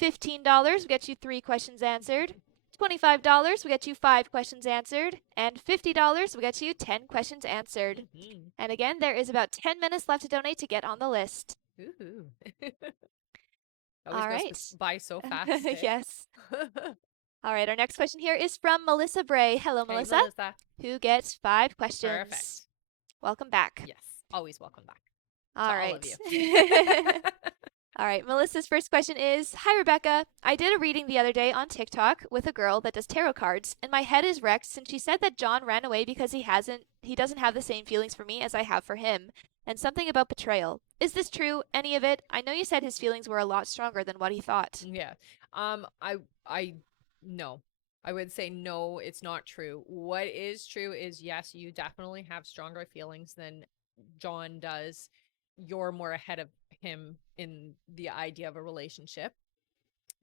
$15 will get you 3 questions answered. $25 will get you 5 questions answered. And $50 will get you 10 questions answered. Mm-hmm. And again, there is about 10 minutes left to donate to get on the list. Ooh. Always All goes right. by so fast. Eh? Yes. All right, our next question here is from Melissa Bray. Hello, Hey, Melissa. Melissa. Who gets 5 questions. Perfect. Welcome back. Yes. Always welcome back. All to right. all of you. All right, Melissa's first question is, "Hi, Rebecca. I did a reading the other day on TikTok with a girl that does tarot cards, and my head is wrecked since she said that John ran away because he doesn't have the same feelings for me as I have for him, and something about betrayal. Is this true? Any of it? I know you said his feelings were a lot stronger than what he thought." Yeah. I no. I would say no, it's not true. What is true is yes, you definitely have stronger feelings than John does. You're more ahead of him in the idea of a relationship.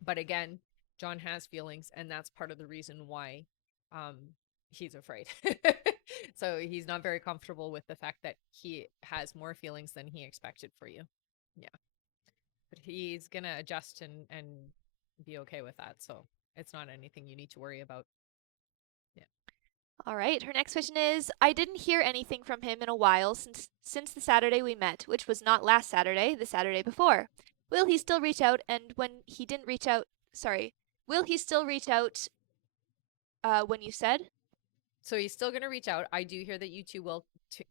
But again, John has feelings, and that's part of the reason why um he's afraid. So he's not very comfortable with the fact that he has more feelings than he expected for you. Yeah. But he's gonna adjust and be okay with that. So it's not anything you need to worry about. Yeah. All right, her next question is, "I didn't hear anything from him in a while since the Saturday we met, which was not last Saturday, the Saturday before. Will he still reach out? And when he didn't reach out, sorry, will he still reach out when you said?" So he's still gonna reach out. I do hear that you two will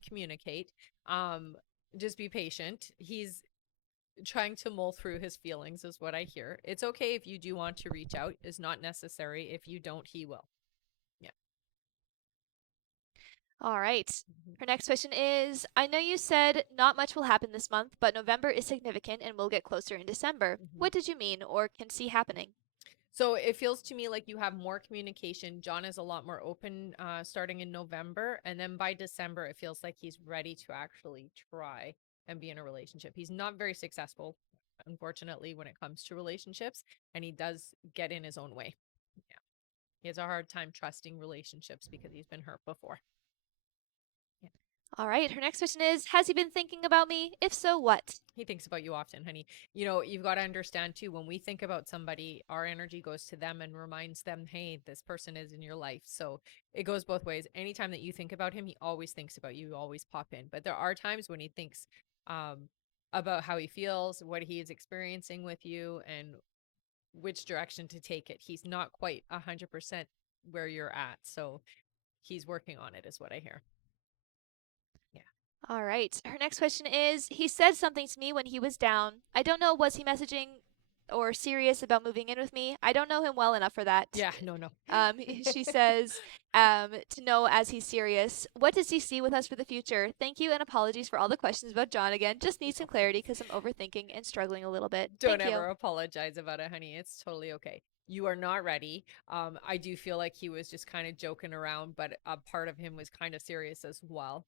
communicate. Um, just be patient. He's trying to mull through his feelings, is what I hear. It's okay if you do want to reach out. It's not necessary. If you don't, he will. All right. Mhm. Her next question is, I know you said not much will happen this month, but November is significant and we'll get closer in December. Mhm. What did you mean or can see happening? So it feels to me like you have more communication. John is a lot more open starting in November. And then by December, it feels like he's ready to actually try and be in a relationship. He's not very successful, unfortunately, when it comes to relationships. And he does get in his own way. Yeah. He has a hard time trusting relationships because he's been hurt before. Yeah. All right. Her next question is, has he been thinking about me? If so, what? He thinks about you often, honey. You know, you've got to understand too, when we think about somebody, our energy goes to them and reminds them, hey, this person is in your life. So it goes both ways. Anytime that you think about him, he always thinks about you, always pop in. But there are times when he thinks about how he feels, what he is experiencing with you, and which direction to take it. He's not quite 100% where you're at. So he's working on it, is what I hear. Yeah. All right. Her next question is, he said something to me when he was down. I don't know, was he messaging or serious about moving in with me? I don't know him well enough for that. Yeah, no, no. She says, to know as he's serious. What does he see with us for the future? Thank you and apologies for all the questions about John again. Just need some clarity because I'm overthinking and struggling a little bit. Don't Thank ever you. apologize about it, honey. It's totally okay. You are not ready. I do feel like he was just kind of joking around, but a part of him was kind of serious as well.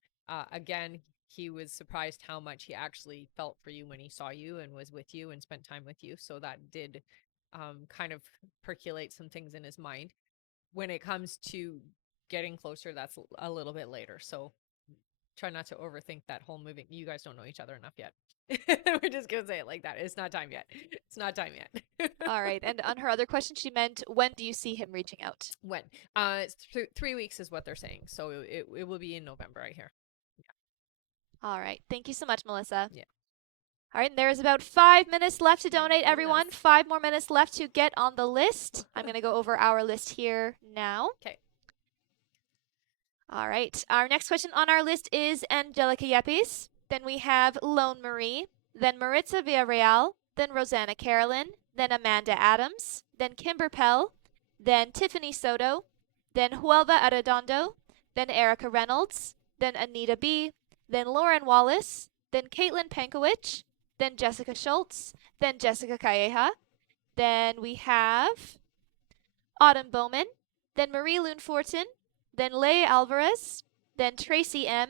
Again, he was surprised how much he actually felt for you when he saw you and was with you and spent time with you. So that did kind of percolate some things in his mind. When it comes to getting closer, that's a little bit later. So try not to overthink that whole moving. You guys don't know each other enough yet. We're just gonna say it like that. It's not time yet. It's not time yet. All right. And on her other question, she meant, when do you see him reaching out? When? It's 3 weeks is what they're saying. So it will be in November, I hear. All right. Thank you so much, Melissa. Yeah. All right, and there is about 5 minutes left to donate, everyone. Goodness. 5 more minutes left to get on the list. I'm going to go over our list here now. Okay. All right, our next question on our list is Angelica Yepes. Then we have Lone Marie. Then Maritza Villarreal. Then Rosanna Carolyn. Then Amanda Adams. Then Kimber Pell. Then Tiffany Soto. Then Huelva Arredondo. Then Erica Reynolds. Then Anita B. Then Lauren Wallace. Then Caitlin Pankowicz. Then Jessica Schultz. Then Jessica Calleja. Then we have Autumn Bowman. Then Marie Lune Fortin. Then Leigh Alvarez. Then Tracy M.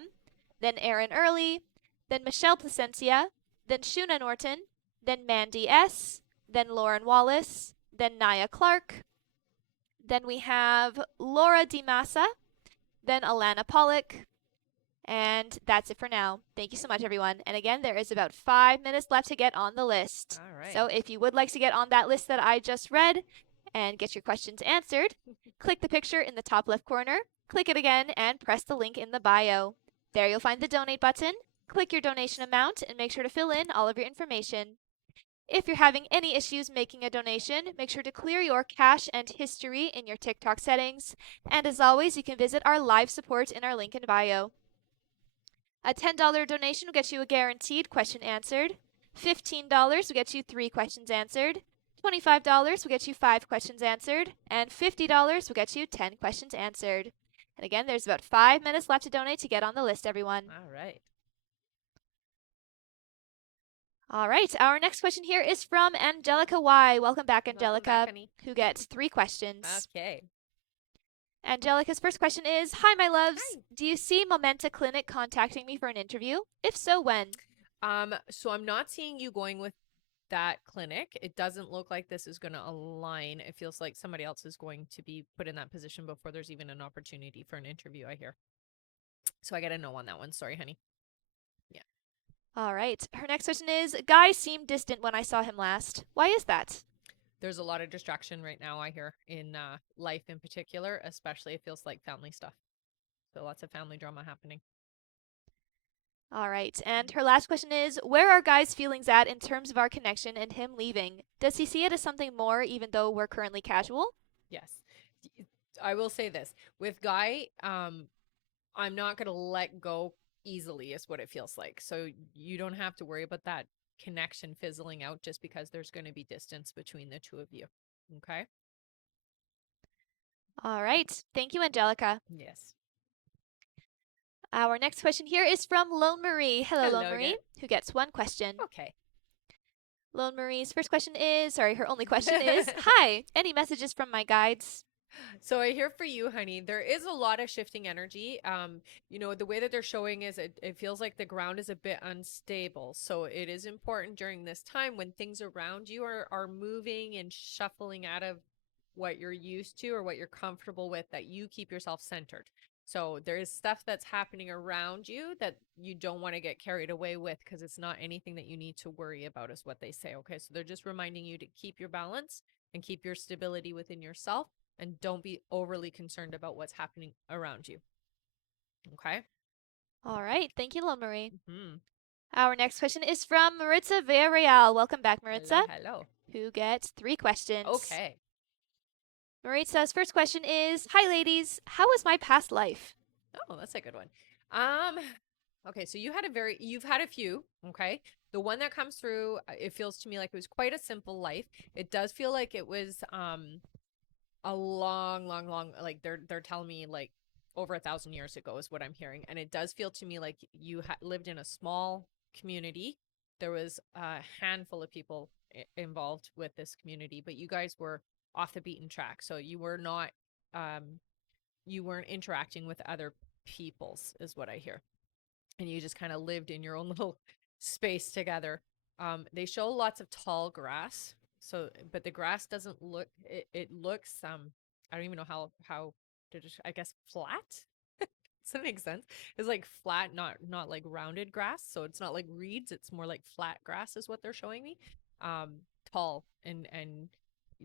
Then Erin Early. Then Michelle Placencia. Then Shuna Norton. Then Mandy S. Then Lauren Wallace. Then Naya Clark. Then we have Laura DiMassa. Then Alana Pollock. And that's it for now. Thank you so much, everyone. And again, there is about 5 minutes left to get on the list. All right. So if you would like to get on that list that I just read and get your questions answered, click the picture in the top left corner, click it again, and press the link in the bio. There you'll find the donate button. Click your donation amount and make sure to fill in all of your information. If you're having any issues making a donation, make sure to clear your cache and history in your TikTok settings. And as always, you can visit our live support in our link in bio. A $10 donation will get you a guaranteed question answered. $15 will get you 3 questions answered. $25 will get you 5 questions answered. And $50 will get you 10 questions answered. And again, there's about 5 minutes left to donate to get on the list, everyone. All right. All right, our next question here is from Angelica Y. Welcome back, Angelica, Welcome back, honey. who gets 3 questions. Okay. Angelica's first question is, hi, my loves. Hi. Do you see Momenta Clinic contacting me for an interview? If so, when? So I'm not seeing you going with that clinic. It doesn't look like this is going to align. It feels like somebody else is going to be put in that position before there's even an opportunity for an interview, I hear. So I got a no on that one. Sorry, honey. All right. Her next question is, Guy seemed distant when I saw him last. Why is that? There's a lot of distraction right now, I hear, in life in particular, especially it feels like family stuff. So lots of family drama happening. All right. And her last question is, where are Guy's feelings at in terms of our connection and him leaving? Does he see it as something more even though we're currently casual? Yes. I will say this. With Guy, I'm not going to let go easily is what it feels like. So you don't have to worry about that connection fizzling out just because there's going to be distance between the two of you. Okay? All right. Thank you, Angelica. Yes. Our next question here is from Lone Marie. Hello, Lone Hello Marie, again. who gets one question. Okay. Lone Marie's first question is, her only question is, hi, any messages from my guides? So I hear for you, honey, there is a lot of shifting energy. The way that they're showing is it feels like the ground is a bit unstable. So it is important during this time when things around you are moving and shuffling out of what you're used to or what you're comfortable with, that you keep yourself centered. So there is stuff that's happening around you that you don't want to get carried away with, because it's not anything that you need to worry about, is what they say. Okay. So they're just reminding you to keep your balance and keep your stability within yourself, and don't be overly concerned about what's happening around you. Okay. All right. Thank you, Lone Marie. Hmm. Our next question is from Maritza Villarreal. Welcome back, Maritza, Hello, hello. who gets 3 questions. Okay. Maritza's first question is, hi, ladies. How was my past life? Oh, that's a good one. Um, okay, so you've had a few, okay? The one that comes through, it feels to me like it was quite a simple life. It does feel like it was a long, like they're telling me like over 1,000 years ago is what I'm hearing. And it does feel to me like you lived in a small community. There was a handful of people involved with this community, but you guys were off the beaten track. So um, you weren't interacting with other peoples, is what I hear. And you just kind of lived in your own little space together. They show lots of tall grass. So, but the grass doesn't look, it looks, I don't even know how to just, I guess, flat. Does that make sense? It's like flat, not like rounded grass. So it's not like reeds. It's more like flat grass is what they're showing me. Tall, and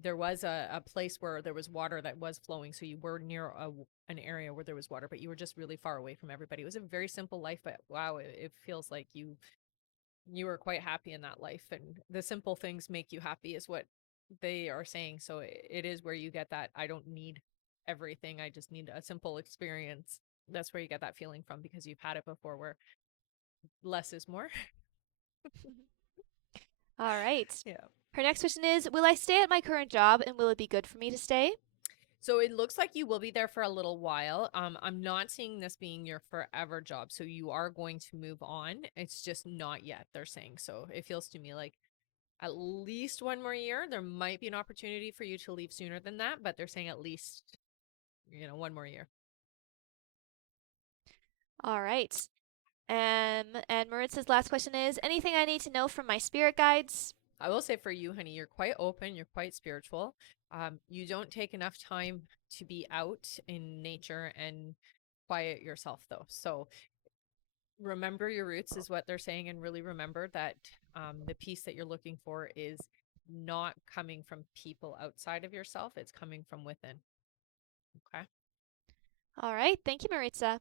there was a place where there was water that was flowing. So you were near an area where there was water, but you were just really far away from everybody. It was a very simple life, but wow, it feels like you were quite happy in that life, and the simple things make you happy is what they are saying. So it is where you get that, I don't need everything, I just need a simple experience. That's where you get that feeling from, because you've had it before, where less is more. All right. Yeah. Her next question is, will I stay at my current job and will it be good for me to stay? So it looks like you will be there for a little while. I'm not seeing this being your forever job. So you are going to move on. It's just not yet, they're saying. So it feels to me like at least one more year. There might be an opportunity for you to leave sooner than that, but they're saying at least, one more year. All right. And Maritza's last question is, anything I need to know from my spirit guides? I will say for you, honey, you're quite open, you're quite spiritual. You don't take enough time to be out in nature and quiet yourself, though. So remember your roots, is what they're saying, and really remember that the peace that you're looking for is not coming from people outside of yourself, it's coming from within. Okay. All right. Thank you, Maritza.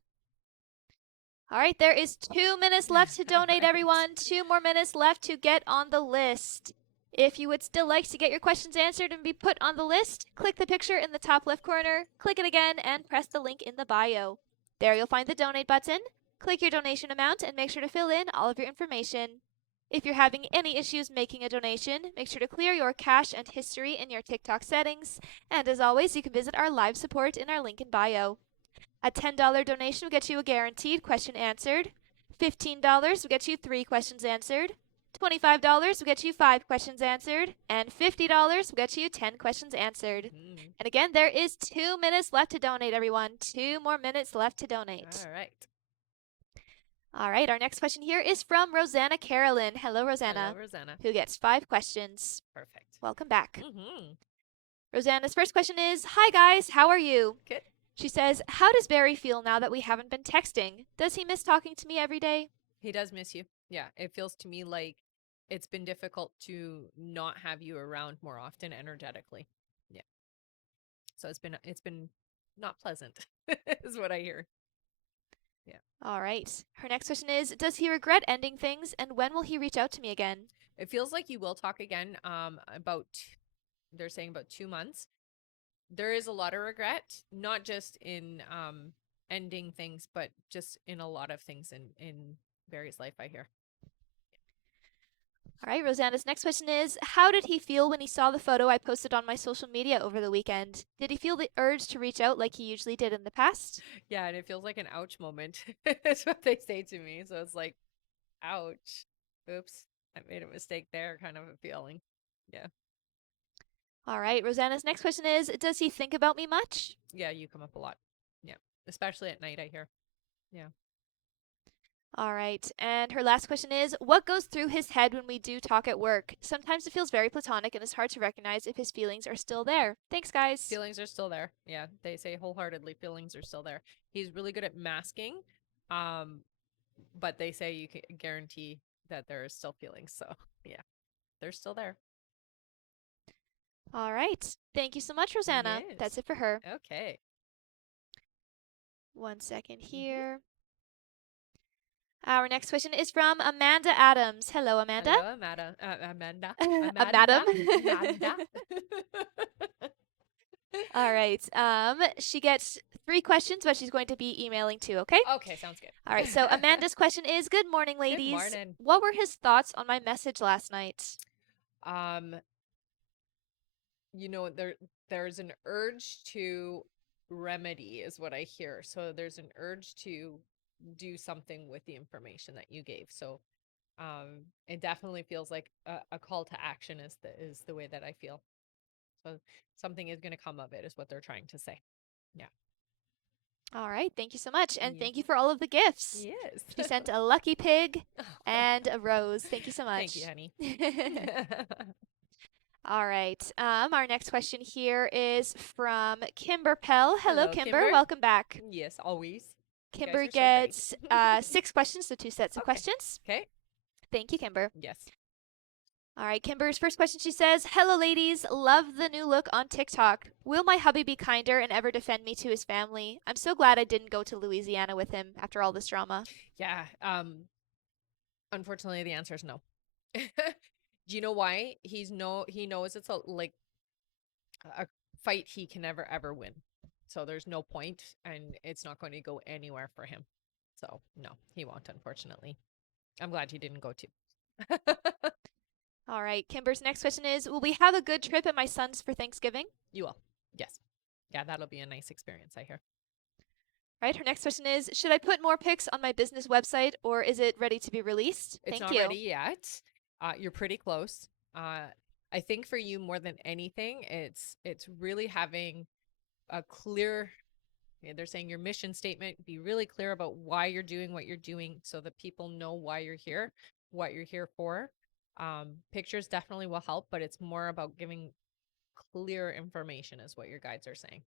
All right. There is 2 minutes left to donate, Right. everyone. 2 more minutes left to get on the list. If you would still like to get your questions answered and be put on the list, click the picture in the top left corner, click it again, and press the link in the bio. There you'll find the donate button. Click your donation amount and make sure to fill in all of your information. If you're having any issues making a donation, make sure to clear your cache and history in your TikTok settings. And as always, you can visit our live support in our link in bio. A $10 donation will get you a guaranteed question answered. $15 will get you 3 questions answered. $25 will get you 5 questions answered. And $50 will get you 10 questions answered. Mm. And again, there is 2 minutes left to donate, everyone. 2 more minutes left to donate. All right. All right, our next question here is from Rosanna Carolyn. Hello, Rosanna. Hello, Rosanna. Who gets 5 questions. Perfect. Welcome back. Mm-hmm. Rosanna's first question is, hi guys, how are you? Good. She says, how does Barry feel now that we haven't been texting? Does he miss talking to me every day? He does miss you. Yeah, it feels to me like it's been difficult to not have you around more often energetically. Yeah. So it's been not pleasant, is what I hear. Yeah. All right. Her next question is, does he regret ending things and when will he reach out to me again? It feels like you will talk again about they're saying about 2 months. There is a lot of regret, not just in ending things, but just in a lot of things in Barry's life, I hear. All right, Rosanna's next question is, how did he feel when he saw the photo I posted on my social media over the weekend? Did he feel the urge to reach out like he usually did in the past? Yeah, and it feels like an ouch moment. That's what they say to me. So it's like, ouch. Oops. I made a mistake there, kind of a feeling. Yeah. All right, Rosanna's next question is, does he think about me much? Yeah, you come up a lot. Yeah. Especially at night, I hear. Yeah. All right, and her last question is, what goes through his head when we do talk at work? Sometimes it feels very platonic and it's hard to recognize if his feelings are still there. Thanks, guys. Feelings are still there. Yeah. They say wholeheartedly feelings are still there. He's really good at masking. Um, but they say you can guarantee that there is still feelings. So yeah, they're still there. All right, thank you so much, Rosanna. That's Yes. it for her. Okay. 1 second Mm-hmm. here. Our next question is from Amanda Adams. Hello, Amanda. Hello, Amanda. Amanda. A madam. Amanda. All right. She gets 3 questions, but she's going to be emailing too, okay? Okay, sounds good. All right. So Amanda's question is, good morning, Good ladies. morning. What were his thoughts on my message last night? Um, there's an urge to remedy is what I hear. So there's an urge to do something with the information that you gave. So it definitely feels like a call to action is the way that I feel. So something is going to come of it is what they're trying to say. Yeah. All right. Thank you so much. And Yes. thank you for all of the gifts. Yes. She sent a lucky pig and a rose. Thank you so much. Thank you, honey. All right. Our next question here is from Kimber Pell. Hello, Hello, Kimber. Kimber. Welcome back. Yes, always. Kimber are so great. gets 6 questions, so 2 sets of Okay. questions. Okay. Thank you, Kimber. Yes. All right, Kimber's first question, she says, hello, ladies. Love the new look on TikTok. Will my hubby be kinder and ever defend me to his family? I'm so glad I didn't go to Louisiana with him after all this drama. Yeah. Unfortunately, the answer is no. Do you know why? He knows it's a fight he can never ever win. So there's no point, and it's not going to go anywhere for him. So no, he won't. Unfortunately, I'm glad he didn't go too. All right, Kimber's next question is, will we have a good trip at my son's for Thanksgiving? You will. Yes. Yeah, that'll be a nice experience, I hear. Right, her next question is, should I put more pics on my business website or is it ready to be released? It's Thank not you. ready yet. You're pretty close. I think for you more than anything, it's really having a clear, they're saying your mission statement, be really clear about why you're doing what you're doing so that people know why you're here, what you're here for. Pictures definitely will help, but it's more about giving clear information is what your guides are saying.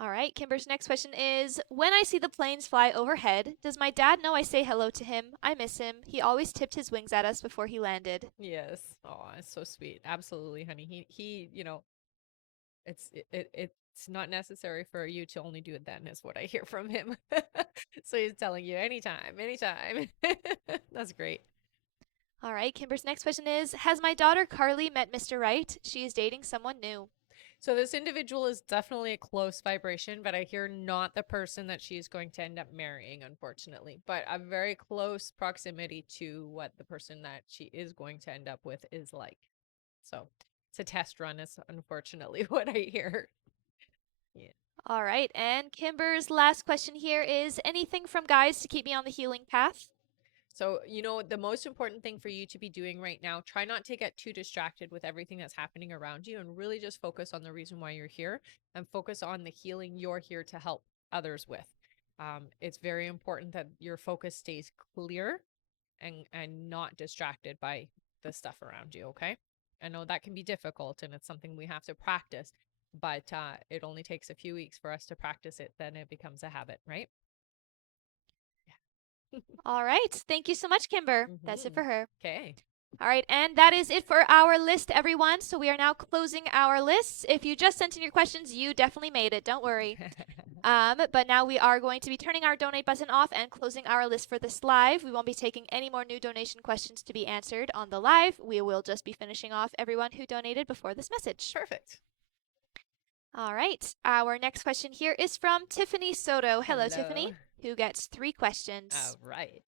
All right, Kimber's next question is, when I see the planes fly overhead, does my dad know I say hello to him? I miss him. He always tipped his wings at us before he landed. Yes. Oh, it's so sweet. Absolutely, honey. It's not necessary for you to only do it then is what I hear from him. So he's telling you anytime. That's great. All right, Kimber's next question is, has my daughter Carly met Mr. Right? She is dating someone new. So this individual is definitely a close vibration, but I hear not the person that she's going to end up marrying, unfortunately, but a very close proximity to what the person that she is going to end up with is like. So it's a test run is unfortunately what I hear. Yeah. All right, and Kimber's last question here is, anything from guys to keep me on the healing path? So, the most important thing for you to be doing right now, try not to get too distracted with everything that's happening around you and really just focus on the reason why you're here and focus on the healing you're here to help others with. It's very important that your focus stays clear and not distracted by the stuff around you, okay? I know that can be difficult and it's something we have to practice, but it only takes a few weeks for us to practice it, then it becomes a habit, right? All right, thank you so much, Kimber. That's it for her. Okay. All right, and that is it for our list, everyone. So we are now closing our lists. If you just sent in your questions, you definitely made it. Don't worry. But now we are going to be turning our donate button off and closing our list for this live. We won't be taking any more new donation questions to be answered on the live. We will just be finishing off everyone who donated before this message. Perfect. All right. Our next question here is from Tiffany Soto. Hello, Tiffany, who gets 3 questions. All right.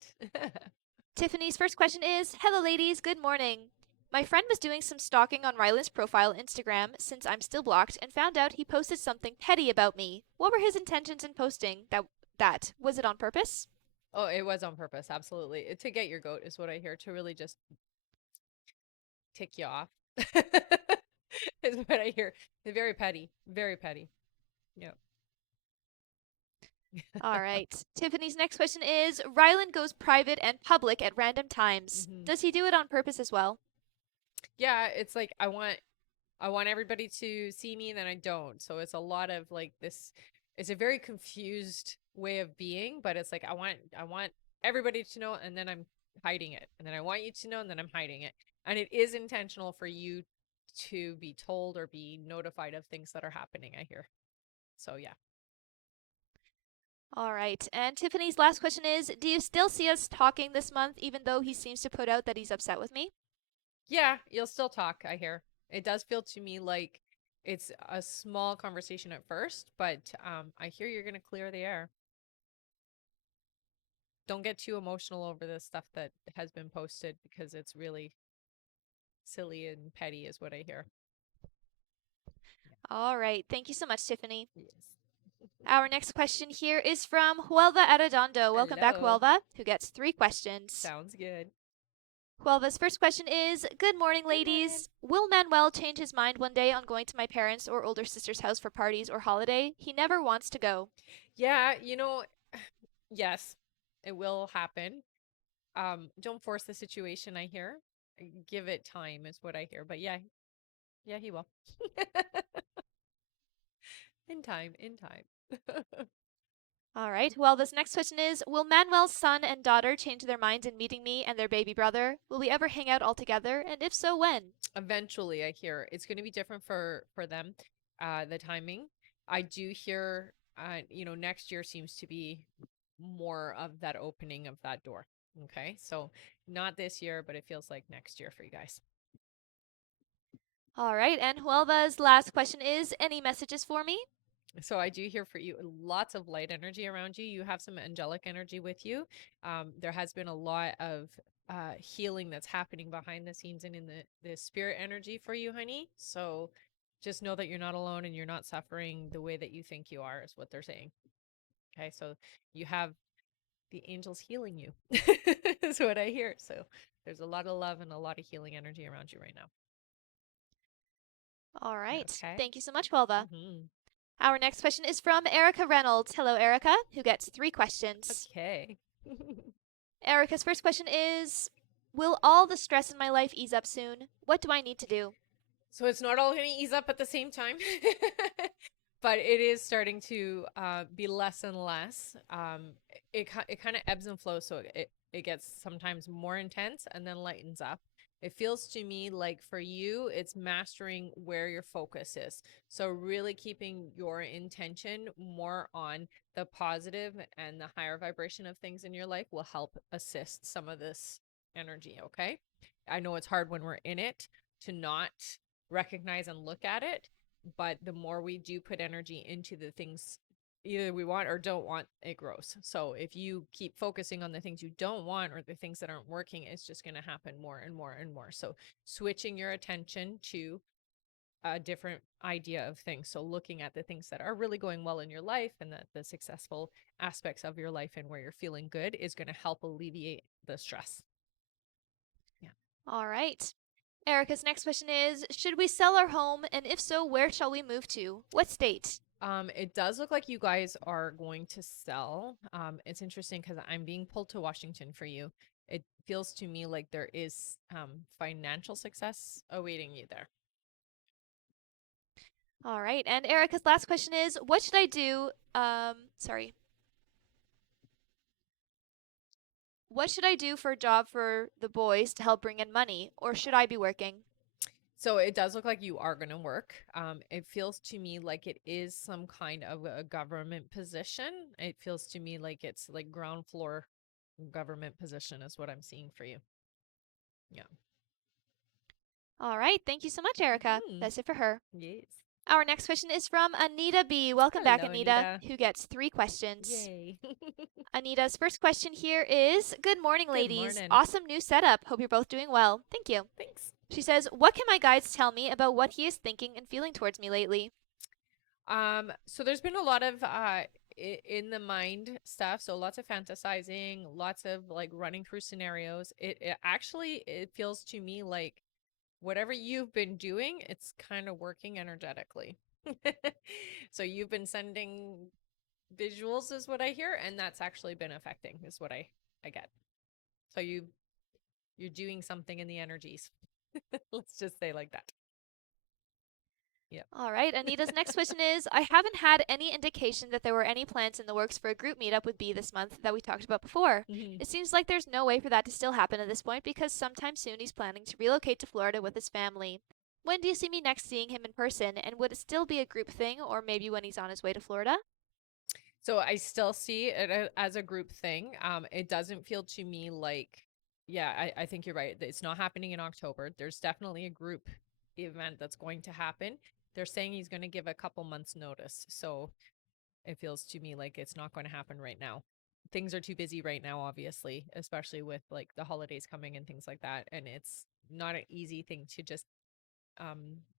Tiffany's first question is, hello ladies, good morning. My friend was doing some stalking on Ryland's profile Instagram since I'm still blocked and found out he posted something petty about me. What were his intentions in posting that? Was it on purpose? Oh, it was on purpose, absolutely. To get your goat is what I hear, to really just tick you off. Is what I hear. Very petty. Very petty. Yep. All right. Tiffany's next question is, Ryland goes private and public at random times. Mhm. Does he do it on purpose as well? Yeah, it's like I want everybody to see me, then I don't. So it's a lot of like this, it's a very confused way of being, but it's like I want everybody to know, and then I'm hiding it. And then I want you to know, and then I'm hiding it. And it is intentional for you to be told or be notified of things that are happening, I hear. So yeah. All right. And Tiffany's last question is, do you still see us talking this month even though he seems to put out that he's upset with me? Yeah, you'll still talk, I hear. It does feel to me like it's a small conversation at first, but I hear you're gonna clear the air. Don't get too emotional over the stuff that has been posted because it's really silly and petty is what I hear. All right. Thank you so much, Tiffany. Yes. Our next question here is from Huelva Arredondo. Welcome back, Hello. Huelva, who gets 3 questions. Sounds good. Huelva's first question is, good morning, Good morning. ladies. Will Manuel change his mind one day on going to my parents' or older sister's house for parties or holiday? He never wants to go. Yeah, yes, it will happen. Don't force the situation, I hear. Give it time is what I hear. But yeah, yeah, he will. In time, in time. All right. Well, this next question is, will Manuel's son and daughter change their minds in meeting me and their baby brother? Will we ever hang out all together? And if so, when? Eventually, I hear it's going to be different for them. The timing. I do hear next year seems to be more of that opening of that door. Okay? So, not this year, but it feels like next year for you guys. All right. And Huelva's last question is, any messages for me? So I do hear for you lots of light energy around you. You have some angelic energy with you. There has been a lot of healing that's happening behind the scenes and in the spirit energy for you, honey. So just know that you're not alone and you're not suffering the way that you think you are, is what they're saying. Okay, so you have the angels healing you, is what I hear. So there's a lot of love and a lot of healing energy around you right now. All right. Okay. Thank you so much, Huelva. Mm-hmm. Our next question is from Erica Reynolds. Hello, Erica, who gets 3 questions. Okay. Erica's first question is, will all the stress in my life ease up soon? What do I need to do? So it's not all going to ease up at the same time, but it is starting to be less and less. It kind of ebbs and flows, so it gets sometimes more intense and then lightens up. It feels to me like for you, it's mastering where your focus is. So really keeping your intention more on the positive and the higher vibration of things in your life will help assist some of this energy. Okay. I know it's hard when we're in it to not recognize and look at it, but the more we do put energy into the things either we want or don't want, it grows. So if you keep focusing on the things you don't want or the things that aren't working, it's just going to happen more and more and more. So switching your attention to a different idea of things. So looking at the things that are really going well in your life and the successful aspects of your life and where you're feeling good is going to help alleviate the stress. Yeah. All right. Erica's next question is, should we sell our home? And if so, where shall we move to? What state? It does look like you guys are going to sell. It's interesting because I'm being pulled to Washington for you. It feels to me like there is financial success awaiting you there. All right. And Erica's last question is, what should I do? Sorry. What should I do for a job for the boys to help bring in money? Or should I be working? So it does look like you are going to work. It feels to me like it is some kind of a government position. It feels to me like it's like ground floor government position is what I'm seeing for you. Yeah. All right. Thank you so much, Erica. Hmm. That's it for her. Yes. Our next question is from Anita B. Welcome back, Hello, Anita, Anita. who gets 3 questions. Yay. Anita's first question here is, good morning, Good ladies. morning. Awesome new setup. Hope you're both doing well. Thank you. Thanks. She says, what can my guides tell me about what he is thinking and feeling towards me lately? So there's been a lot of in the mind stuff. So lots of fantasizing, lots of like running through scenarios. It actually it feels to me like whatever you've been doing, it's kind of working energetically. So you've been sending visuals is what I hear, and that's actually been affecting is what I get. So you're doing something in the energies. Let's just say like that. Yeah. All right. Anita's next question is, I haven't had any indication that there were any plans in the works for a group meetup with B this month that we talked about before. Mhm. It seems like there's no way for that to still happen at this point because sometime soon he's planning to relocate to Florida with his family. When do you see me next seeing him in person, and would it still be a group thing, or maybe when he's on his way to Florida? So I still see it as a group thing. It doesn't feel to me like, yeah, I think you're right. It's not happening in October. There's definitely a group event that's going to happen. They're saying he's going to give a couple months notice. So it feels to me like it's not going to happen right now. Things are too busy right now, obviously, especially with like the holidays coming and things like that. And it's not an easy thing to just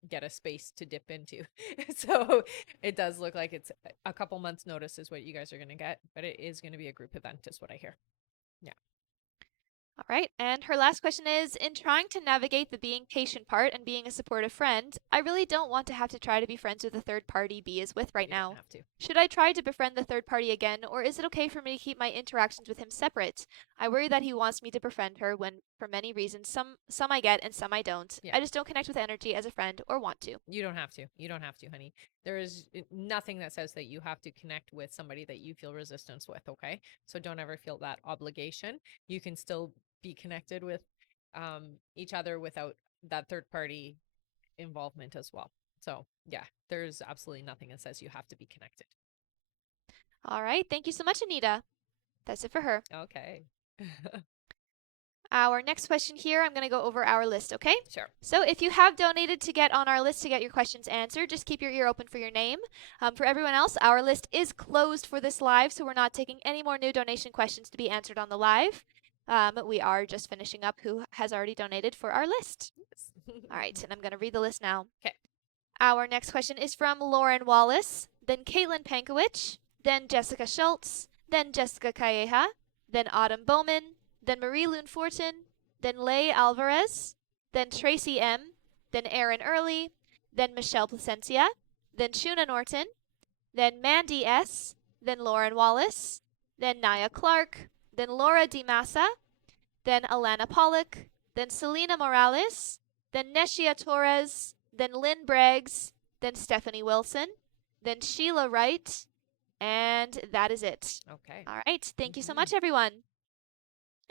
get a space to dip into. So it does look like it's a couple months notice is what you guys are going to get, but it is going to be a group event is what I hear. Yeah. All right. And her last question is, in trying to navigate the being patient part and being a supportive friend, I really don't want to have to try to be friends with the third party B is with right You don't now. have to. Should I try to befriend the third party again, or is it okay for me to keep my interactions with him separate? I worry that he wants me to befriend her when, for many reasons, some I get and some I don't. Yeah. I just don't connect with energy as a friend or want to. You don't have to. You don't have to, honey. There is nothing that says that you have to connect with somebody that you feel resistance with, okay? So don't ever feel that obligation. You can still be connected with each other without that third party involvement as well. So, yeah, there's absolutely nothing that says you have to be connected. All right. Thank you so much, Anita. That's it for her. Okay. Our next question here, I'm going to go over our list, okay? Sure. So if you have donated to get on our list to get your questions answered, just keep your ear open for your name. For everyone else, our list is closed for this live, so we're not taking any more new donation questions to be answered on the live. We are just finishing up who has already donated for our list. All right, and I'm going to read the list now. Okay. Our next question is from Lauren Wallace, then Caitlin Pankowicz, then Jessica Schultz, then Jessica Calleja, then Autumn Bowman, then Marie Lune Fortin, then Leigh Alvarez, then Tracy M., then Aaron Early, then Michelle Placencia, then Shuna Norton, then Mandy S., then Lauren Wallace, then Naya Clark, then Laura DiMassa, then Alana Pollock, then Selena Morales, then Neshia Torres, then Lynn Braggs, then Stephanie Wilson, then Sheila Wright, and that is it. Okay. All right. Thank you so much, everyone.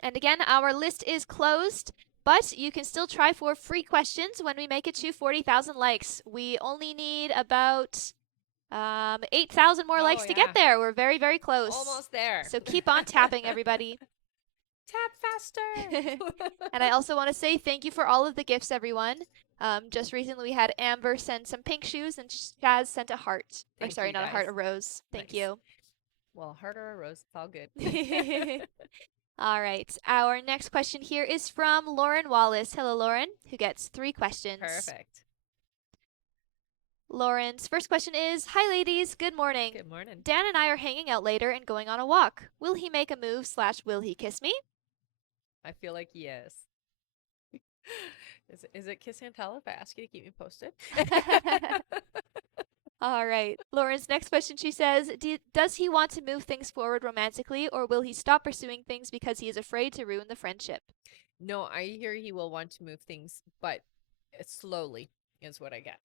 And again, our list is closed, but you can still try for free questions when we make it to 40,000 likes. We only need about 8,000 more likes to get there. We're very, very close. Almost there. So keep on tapping, everybody. Tap faster. And I also want to say thank you for all of the gifts, everyone. Just recently we had Amber send some pink shoes and Chaz sent a heart. Thank sorry, you, not a heart, guys. a rose. Thank Nice. you. Well, heart or a rose, it's all good. All right. Our next question here is from Lauren Wallace. Hello, Lauren, who gets 3 questions. Perfect. Lauren's first question is, hi, ladies. Good morning. Good morning. Dan and I are hanging out later and going on a walk. Will he make a move / will he kiss me? I feel like yes. Is it kiss and tell if I ask you to keep me posted? All right. Lauren's next question, she says, does he want to move things forward romantically, or will he stop pursuing things because he is afraid to ruin the friendship? No, I hear he will want to move things, but slowly is what I get.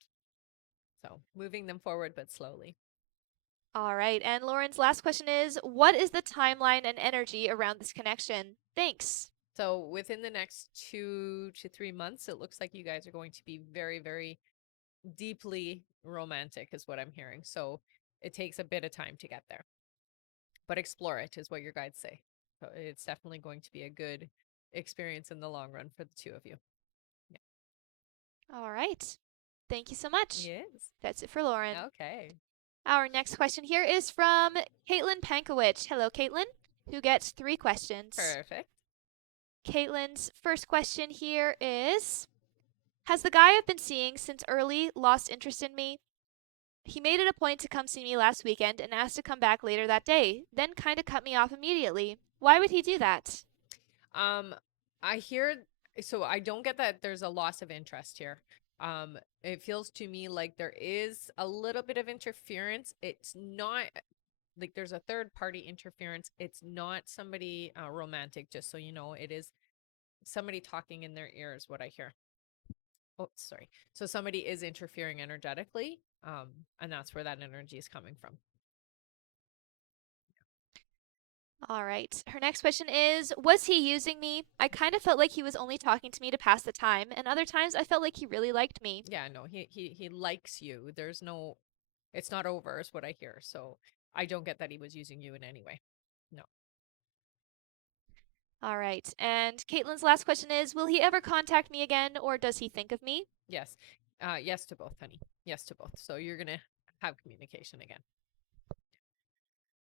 So moving them forward, but slowly. All right. And Lauren's last question is, what is the timeline and energy around this connection? Thanks. So within the next 2 to 3 months, it looks like you guys are going to be very, very deeply romantic is what I'm hearing. So it takes a bit of time to get there. But explore it is what your guides say. So it's definitely going to be a good experience in the long run for the two of you. All right. Thank you so much. Yes. That's it for Lauren. Okay. Our next question here is from Caitlin Pankowicz. Hello, Caitlin, who gets 3 questions. Perfect. Caitlin's first question here is: has the guy I've been seeing since early lost interest in me? He made it a point to come see me last weekend and asked to come back later that day, then kind of cut me off immediately. Why would he do that? Um, I hear, so I don't get that there's a loss of interest here. It feels to me like there is a little bit of interference. It's not like there's a third party interference. It's not somebody romantic, just so you know. It is somebody talking in their ears, what I hear. Oh, sorry. So somebody is interfering energetically, and that's where that energy is coming from. All right. Her next question is: was he using me? I kind of felt like he was only talking to me to pass the time, and other times I felt like he really liked me. Yeah, no, he likes you. There's no, it's not over, is what I hear. So I don't get that he was using you in any way. No. All right. And Caitlin's last question is: will he ever contact me again, or does he think of me? Yes. Yes to both, honey. Yes to both. So you're gonna have communication again.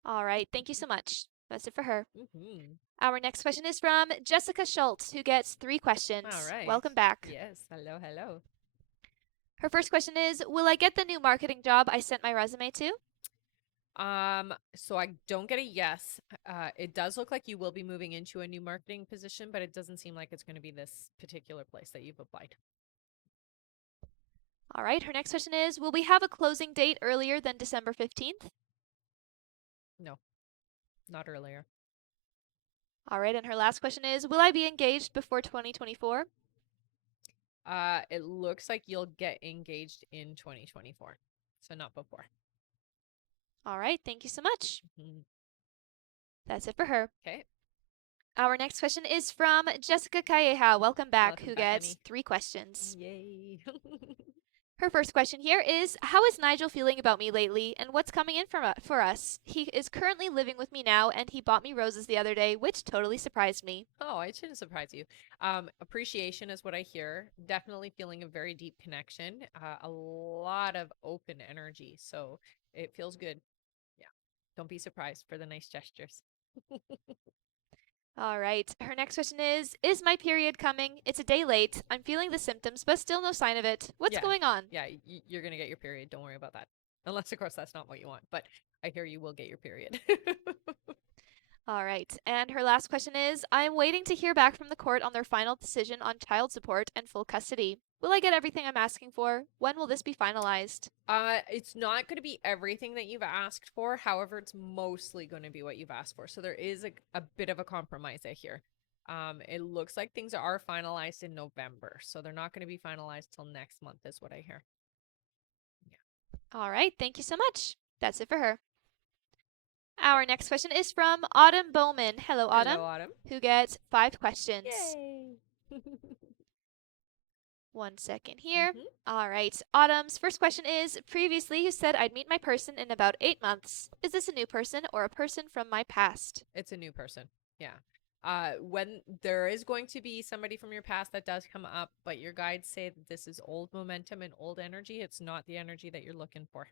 All right. Thank you so much. That's it for her. Mm-hmm. Our next question is from Jessica Schultz, who gets 3 questions. All right. Welcome back. Yes. Hello, hello. Her first question is: will I get the new marketing job I sent my resume to? So I don't get a yes. It does look like you will be moving into a new marketing position, but it doesn't seem like it's going to be this particular place that you've applied. All right. Her next question is: will we have a closing date earlier than December 15th? No, not earlier. All right. And her last question is: will I be engaged before 2024? It looks like you'll get engaged in 2024, so not before. All right. Thank you so much. Mhm. That's it for her. Okay. Our next question is from Jessica Calleja. Welcome back, Welcome who back, gets honey. 3 questions. Yay. Her first question here is: how is Nigel feeling about me lately, and what's coming in for us? He is currently living with me now, and he bought me roses the other day, which totally surprised me. Oh, it shouldn't surprise you. Appreciation is what I hear. Definitely feeling a very deep connection. A lot of open energy. So it feels good. Yeah. Don't be surprised for the nice gestures. All right. Her next question is my period coming? It's a day late. I'm feeling the symptoms, but still no sign of it. What's Yeah. going on? Yeah. You're going to get your period. Don't worry about that. Unless, of course, that's not what you want. But I hear you will get your period. All right. And her last question is: I am waiting to hear back from the court on their final decision on child support and full custody. Will I get everything I'm asking for? When will this be finalized? It's not going to be everything that you've asked for. However, it's mostly going to be what you've asked for. So there is a bit of a compromise here. It looks like things are finalized in November. So they're not going to be finalized till next month, is what I hear. All right. Thank you so much. That's it for her. Our next question is from Autumn Bowman. Hello, Autumn, Hello, Autumn. who gets 5 questions. Yay. 1 second here. Mhm. All right. Autumn's first question is: previously, you said I'd meet my person in about 8 months. Is this a new person or a person from my past? It's a new person. Yeah. When there is going to be somebody from your past that does come up, but your guides say that this is old momentum and old energy. It's not the energy that you're looking for.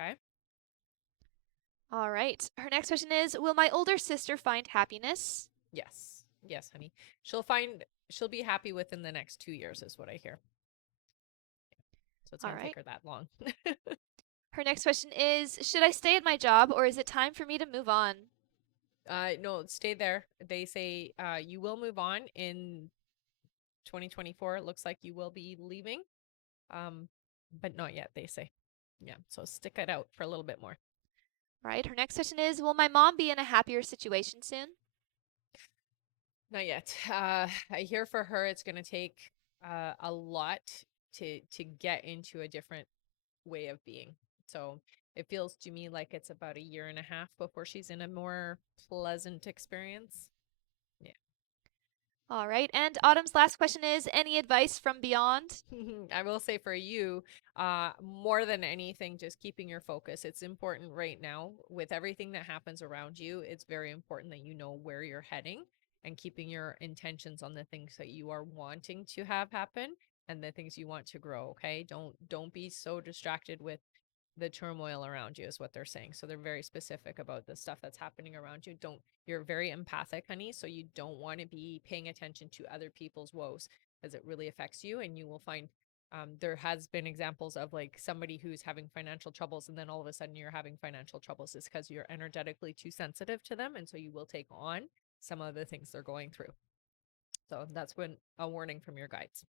Okay. All right. Her next question is: will my older sister find happiness? Yes. Yes, honey. She'll be happy within the next 2 years, is what I hear. So it's All gonna take right. her that long. Her next question is: should I stay at my job or is it time for me to move on? No, stay there. They say you will move on in 2024. It looks like you will be leaving. But not yet, they say. Yeah, so stick it out for a little bit more. All right. Her next question is: will my mom be in a happier situation soon? Not yet. I hear for her it's gonna take a lot to get into a different way of being. So it feels to me like it's about a year and a half before she's in a more pleasant experience. Yeah. All right. And Autumn's last question is: any advice from beyond? I will say for you, more than anything, just keeping your focus. It's important right now with everything that happens around you. It's very important that you know where you're heading and keeping your intentions on the things that you are wanting to have happen. and the things you want to grow. Okay. Don't be so distracted with the turmoil around you is what they're saying. So they're very specific about the stuff that's happening around you. You're very empathic, honey. So you don't want to be paying attention to other people's woes because it really affects you. And you will find there has been examples of like somebody who's having financial troubles and then all of a sudden you're having financial troubles is because you're energetically too sensitive to them. And so you will take on some of the things they're going through. So that's when a warning from your guides.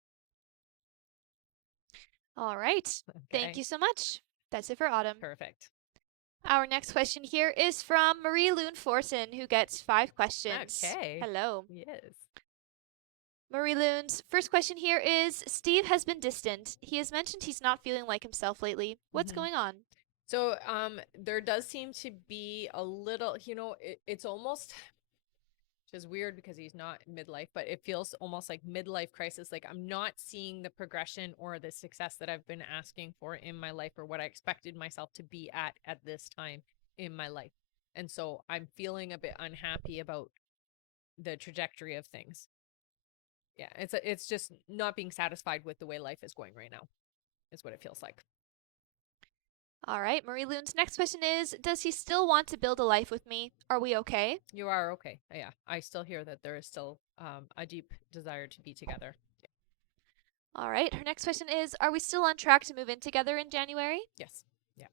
All right. Thank Okay. you so much. That's it for Autumn. Perfect. Our next question here is from Marie Loon Forson, who gets 5 questions. Okay. Hello. Yes. Marie Loon's first question here is Steve has been distant. He has mentioned he's not feeling like himself lately. What's going on? So there does seem to be a little, it's almost just weird because he's not midlife, but it feels almost like midlife crisis. Like I'm not seeing the progression or the success that I've been asking for in my life or what I expected myself to be at this time in my life. And so I'm feeling a bit unhappy about the trajectory of things. Yeah, it's just not being satisfied with the way life is going right now is what it feels like. All right, Marie Loon's next question is does he still want to build a life with me? Are we okay? You are okay. Yeah, I still hear that there is still a deep desire to be together. All right, her next question is are we still on track to move in together in January? Yes. Yeah.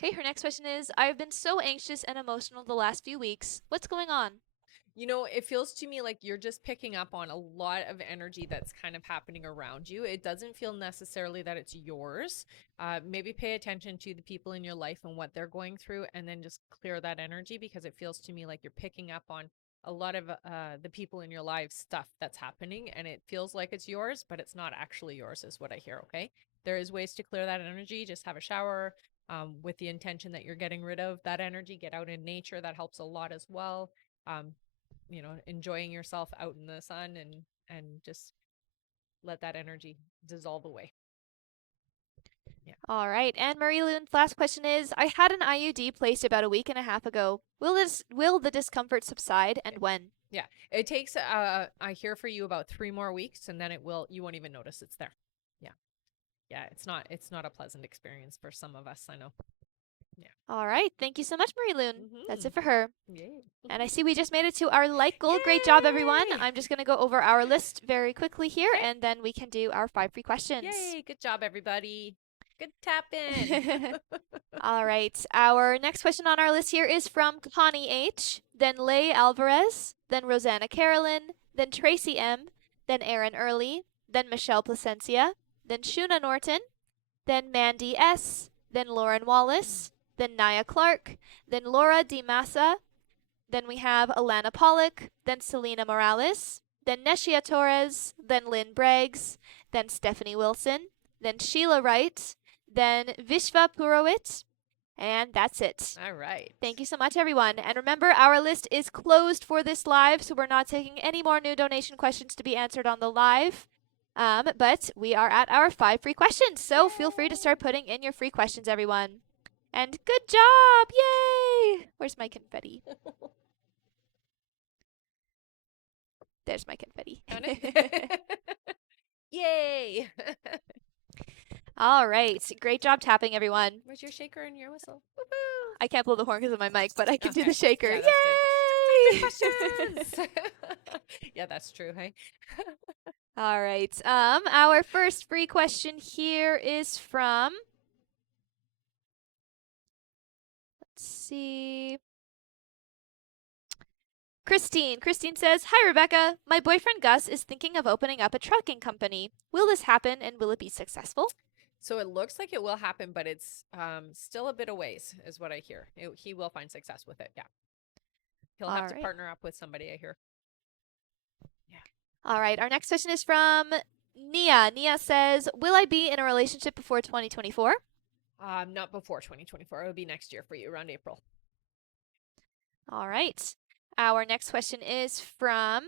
Okay, her next question is I've been so anxious and emotional the last few weeks. What's going on? It feels to me like you're just picking up on a lot of energy that's kind of happening around you. It doesn't feel necessarily that it's yours. Maybe pay attention to the people in your life and what they're going through, and then just clear that energy because it feels to me like you're picking up on a lot of the people in your life stuff that's happening, and it feels like it's yours, but it's not actually yours, is what I hear. Okay. There is ways to clear that energy. Just have a shower with the intention that you're getting rid of that energy. Get out in nature. That helps a lot as well. Enjoying yourself out in the sun and just let that energy dissolve away. Yeah. All right, and Marie Loon's last question is I had an IUD placed about a week and a half ago. Will the discomfort subside and when? Yeah. It takes I hear for you about 3 more weeks and then you won't even notice it's there. Yeah. Yeah, it's not a pleasant experience for some of us, I know. Yeah. All right, thank you so much, Marie Loon. That's it for her. Yay. And I see we just made it to our light goal. Great job, everyone. Yay! I'm just going to go over our list very quickly here, and then we can do our 5 free questions. Yay, good job, everybody. Good tap in. All right. Our next question on our list here is from Connie H., then Leigh Alvarez, then Rosanna Carolyn, then Tracy M., then Aaron Early, then Michelle Placencia, then Shuna Norton, then Mandy S., then Lauren Wallace, then Naya Clark, then Laura Di Massa, then we have Alana Pollock, then Selena Morales, then Neshia Torres, then Lynn Braggs, then Stephanie Wilson, then Sheila Wright, then Vishva Purohit, and that's it. All right. Thank you so much, everyone. And remember, our list is closed for this live, so we're not taking any more new donation questions to be answered on the live. But we are at our 5 free questions, so feel free to start putting in your free questions, everyone. And good job! Yay! Where's my confetti? There's my confetti. Yay! All right. Great job tapping, everyone. Where's your shaker and your whistle? Woo-hoo! I can't blow the horn because of my mic, but I can do Okay. the shaker. Yeah, Yay! Questions! Yeah, that's true, hey? All right. Our first free question here is from. Let's see. Christine. Christine says, Hi, Rebecca. My boyfriend Gus is thinking of opening up a trucking company. Will this happen and will it be successful? So it looks like it will happen, but it's still a bit of ways, is what I hear. He will find success with it, yeah. He'll have to partner up with somebody, I hear. Yeah. All right. Our next question is from Nia. Nia says, Will I be in a relationship before 2024? Not before 2024. It will be next year for you, around April. All right. Our next question is from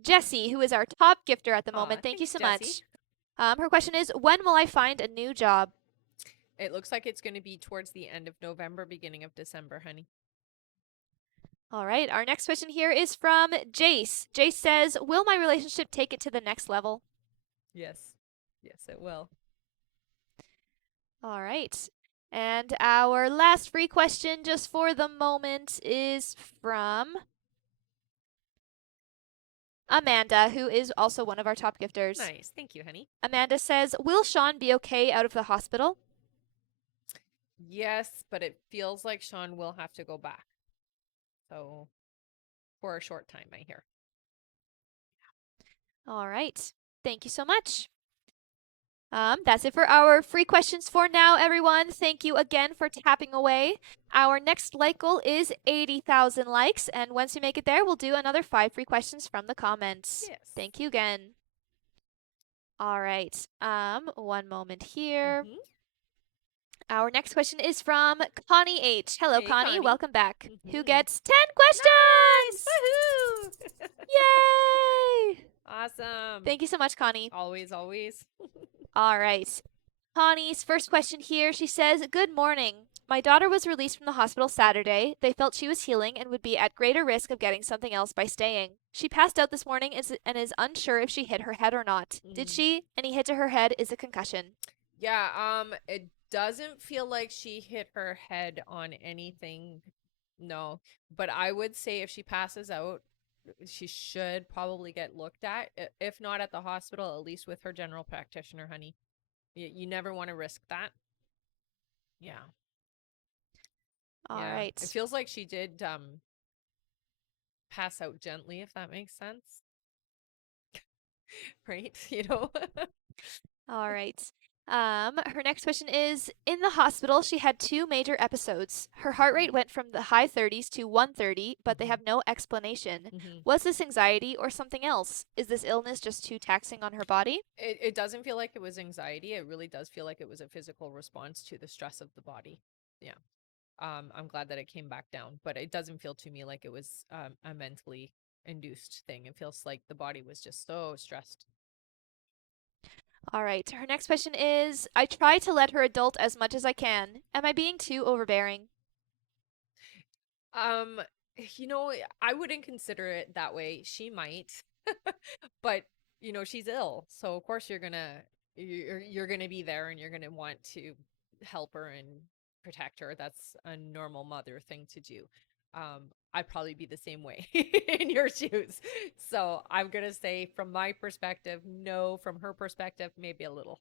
Jessie, who is our top gifter at the moment. Thank you so much. Her question is, when will I find a new job? It looks like it's going to be towards the end of November, beginning of December, honey. All right, our next question here is from Jace. Jace says, will my relationship take it to the next level? Yes. Yes, it will. All right. And our last free question, just for the moment, is from Amanda, who is also one of our top gifters. Nice. Thank you, honey. Amanda says, will Sean be okay out of the hospital? Yes, but it feels like Sean will have to go back. So, for a short time, I hear. All right. Thank you so much. That's it for our free questions for now, everyone. Thank you again for tapping away. Our next like goal is 80,000 likes, and once we make it there, we'll do another 5 free questions from the comments. Yes. Thank you again. All right. One moment here. Mhm. Our next question is from Connie H. Hello, Hey, Connie. Connie. Welcome back. Who Mhm. gets 10 questions? Woohoo! Yay! Awesome. Thank you so much, Connie. Always, always. All right. Connie's first question here. She says, good morning. My daughter was released from the hospital Saturday. They felt she was healing and would be at greater risk of getting something else by staying. She passed out this morning and is unsure if she hit her head or not. Did she? Any hit to her head is a concussion. Yeah, it doesn't feel like she hit her head on anything. No, but I would say if she passes out, she should probably get looked at. If not at the hospital, at least with her general practitioner, honey. You never want to risk that. Yeah. All Yeah. right. It feels like she did pass out gently, if that makes sense. Right? You know? All right. Her next question is, in the hospital, she had 2 major episodes. Her heart rate went from the high 30s to 130, but they have no explanation. Mhm. Was this anxiety or something else? Is this illness just too taxing on her body? It doesn't feel like it was anxiety. It really does feel like it was a physical response to the stress of the body. Yeah. I'm glad that it came back down, but it doesn't feel to me like it was a mentally induced thing. It feels like the body was just so stressed. All right. Her next question is, I try to let her adult as much as I can. Am I being too overbearing? Um, you know, I wouldn't consider it that way. She might, but she's ill, so of course you're gonna be there and you're gonna want to help her and protect her. That's a normal mother thing to do. I'd probably be the same way in your shoes. So I'm gonna say from my perspective, no. From her perspective, maybe a little.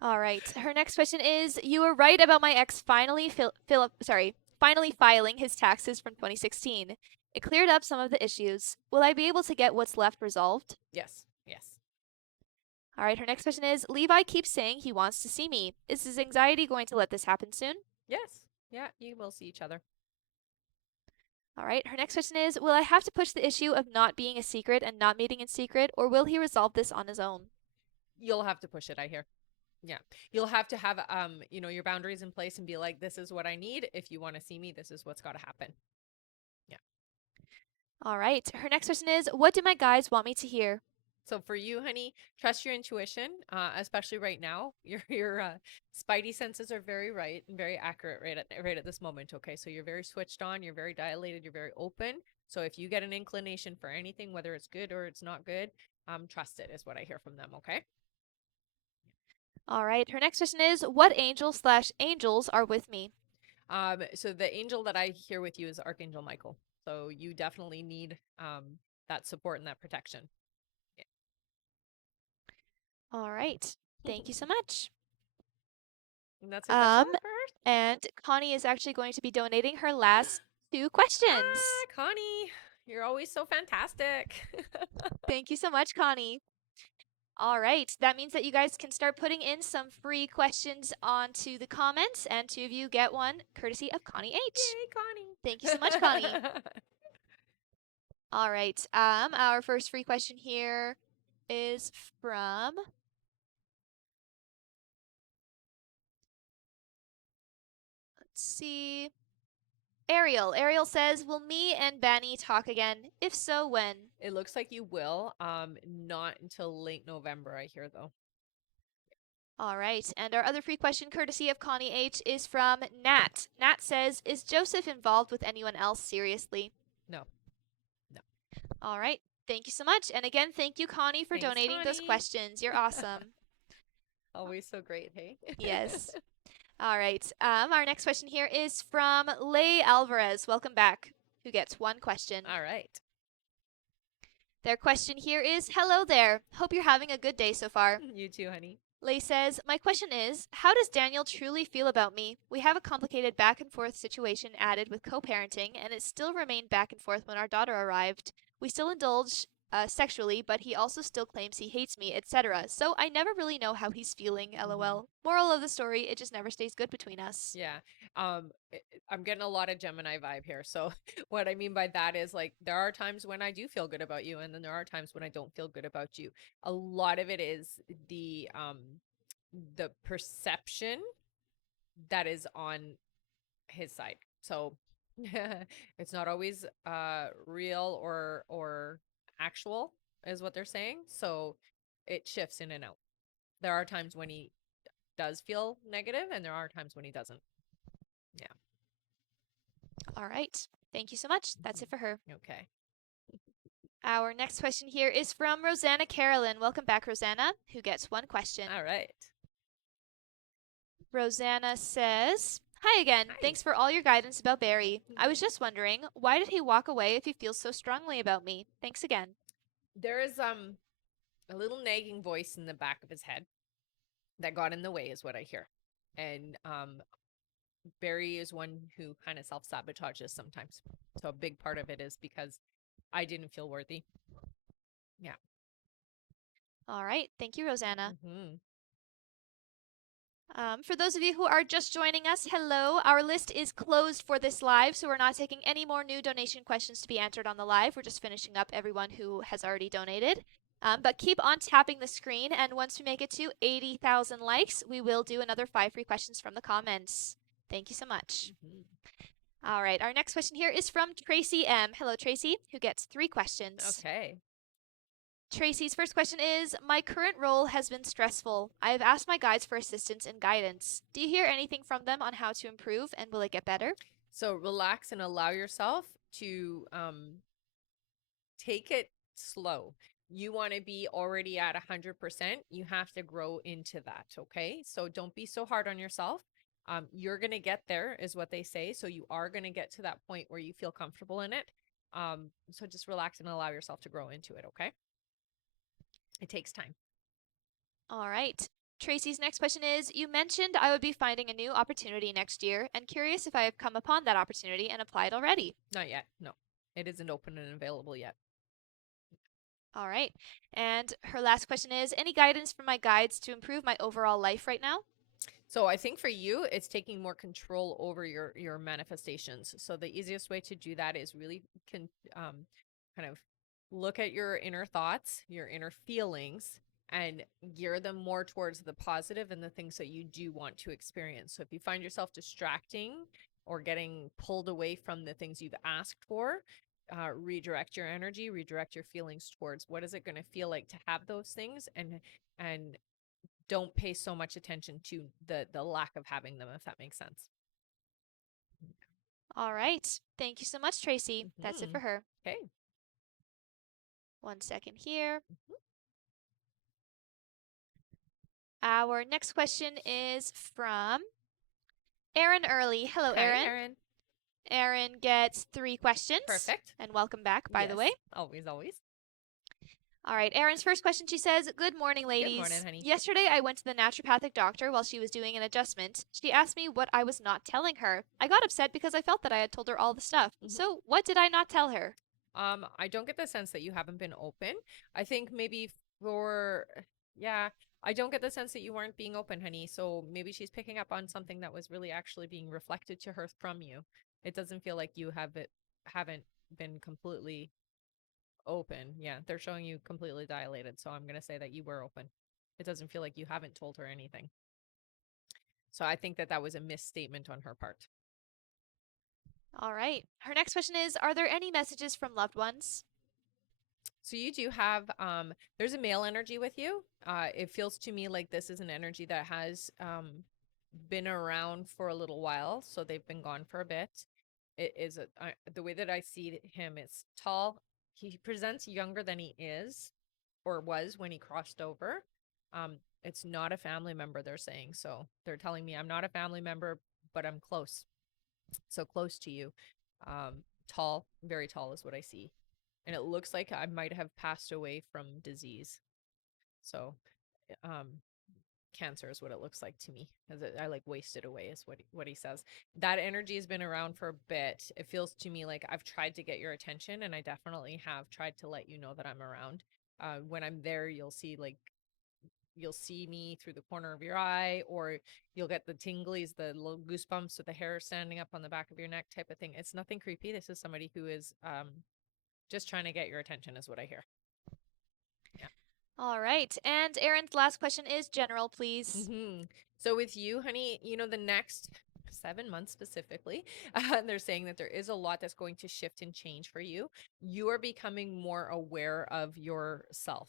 All right. Her next question is, you were right about my ex finally filing his taxes from 2016. It cleared up some of the issues. Will I be able to get what's left resolved? Yes, yes, All right. Her next question is, Levi keeps saying he wants to see me. Is his anxiety going to let this happen soon? yes. Yeah, you will see each other. All right. Her next question is, will I have to push the issue of not being a secret and not meeting in secret, or will he resolve this on his own? You'll have to push it, I hear. Yeah. You'll have to have your boundaries in place and be like, this is what I need. If you want to see me, this is what's got to happen. Yeah. All right. Her next question is, what do my guys want me to hear? So for you, honey, trust your intuition, especially right now. Your spidey senses are very right and very accurate right at this moment. Okay, so you're very switched on, you're very dilated, you're very open. So if you get an inclination for anything, whether it's good or it's not good, trust it is what I hear from them. Okay. All right. Her next question is, what angel/angels are with me? So the angel that I hear with you is Archangel Michael. So you definitely need that support and that protection. All right. Thank you so much. And that's it. That's all for her. And Connie is actually going to be donating her last 2 questions. Ah, Connie, you're always so fantastic. Thank you so much, Connie. All right. That means that you guys can start putting in some free questions onto the comments, and 2 of you get one courtesy of Connie H. Yay, Connie. Thank you so much, Connie. All right. Our first free question here is from let's see. Ariel. Ariel says, will me and Banny talk again? If so, when? It looks like you will. Not until late November, I hear though. All right. And our other free question, courtesy of Connie H, is from Nat. Nat says, is Joseph involved with anyone else seriously? No. No. All right. Thank you so much. And again, thank you, Connie, for Thanks, donating those Connie. questions. You're awesome. Always so great, hey? Yes. All right. Our next question here is from Leigh Alvarez. Welcome back. Who gets one question. All right. Their question here is, hello there. Hope you're having a good day so far. You too, honey. Leigh says, my question is, how does Daniel truly feel about me? We have a complicated back and forth situation added with co-parenting, and it still remained back and forth when our daughter arrived. We still indulge sexually, but he also still claims he hates me, etc. So I never really know how he's feeling, lol. Moral of the story, it just never stays good between us. Yeah. I'm getting a lot of Gemini vibe here. So what I mean by that is like there are times when I do feel good about you, and then there are times when I don't feel good about you. A lot of it is the perception that is on his side. So it's not always real or actual is what they're saying. So it shifts in and out. There are times when he does feel negative, and there are times when he doesn't. Yeah. All right. Thank you so much. That's it for her. Okay. Our next question here is from Rosanna Carolyn. Welcome back, Rosanna, who gets one question. All right. Rosanna says, hi again. Hi. Thanks for all your guidance about Barry. I was just wondering, why did he walk away if he feels so strongly about me? Thanks again. There is a little nagging voice in the back of his head that got in the way, is what I hear. And Barry is one who kind of self-sabotages sometimes. So a big part of it is because I didn't feel worthy. Yeah. All right. Thank you, Rosanna. Mm-hmm. For those of you who are just joining us, hello. Our list is closed for this live, so we're not taking any more new donation questions to be answered on the live. We're just finishing up everyone who has already donated. But keep on tapping the screen, and once we make it to 80,000 likes, we will do another 5 free questions from the comments. Thank you so much. Mm-hmm. All right, our next question here is from Tracy M. Hello, Tracy, who gets 3 questions. Okay. Tracy's first question is, my current role has been stressful. I have asked my guides for assistance and guidance. Do you hear anything from them on how to improve, and will it get better? So relax and allow yourself to take it slow. You want to be already at 100%. You have to grow into that. Okay. So don't be so hard on yourself. You're going to get there is what they say. So you are going to get to that point where you feel comfortable in it. So just relax and allow yourself to grow into it. Okay. It takes time. All right. Tracy's next question is, you mentioned I would be finding a new opportunity next year, and curious if I have come upon that opportunity and applied already. Not yet. No, it isn't open and available yet. All right. And her last question is, any guidance from my guides to improve my overall life right now? So I think for you, it's taking more control over your manifestations. So the easiest way to do that is really kind of look at your inner thoughts, your inner feelings, and gear them more towards the positive and the things that you do want to experience. So if you find yourself distracting or getting pulled away from the things you've asked for, redirect your energy, redirect your feelings towards what is it going to feel like to have those things, and don't pay so much attention to the lack of having them, if that makes sense. All right. Thank you so much, Tracy. That's it for her. Okay. 1 second here. Our next question is from Erin Early. Hello, Hi, Erin. Erin. Erin gets 3 questions. Perfect. And welcome back, by the way. Always, always. All right, Erin's first question, she says, good morning, ladies. Good morning, honey. Yesterday, I went to the naturopathic doctor while she was doing an adjustment. She asked me what I was not telling her. I got upset because I felt that I had told her all the stuff. So what did I not tell her? I don't get the sense that you haven't been open. I think maybe I don't get the sense that you weren't being open, honey. So maybe she's picking up on something that was really actually being reflected to her from you. It doesn't feel like you haven't been completely open. Yeah, they're showing you completely dilated. So I'm going to say that you were open. It doesn't feel like you haven't told her anything. So I think that was a misstatement on her part. All right. Her next question is, are there any messages from loved ones? So you do have there's a male energy with you. It feels to me like this is an energy that has been around for a little while, so they've been gone for a bit. It is the way that I see him, it's tall. He presents younger than he is or was when he crossed over. It's not a family member, they're saying. So they're telling me I'm not a family member, but I'm close. So close to you. Tall, very tall is what I see. And it looks like I might have passed away from disease. So, um, cancer is what it looks like to me. As I like wasted away is what he says. That energy has been around for a bit. It feels to me like I've tried to get your attention, and I definitely have tried to let you know that I'm around. When I'm there, you'll see me through the corner of your eye, or you'll get the tinglies, the little goosebumps with the hair standing up on the back of your neck type of thing. It's nothing creepy. This is somebody who is just trying to get your attention, is what I hear. Yeah. All right. And Erin's last question is general, please. So with you, honey, the next 7 months specifically, they're saying that there is a lot that's going to shift and change for you. You are becoming more aware of yourself.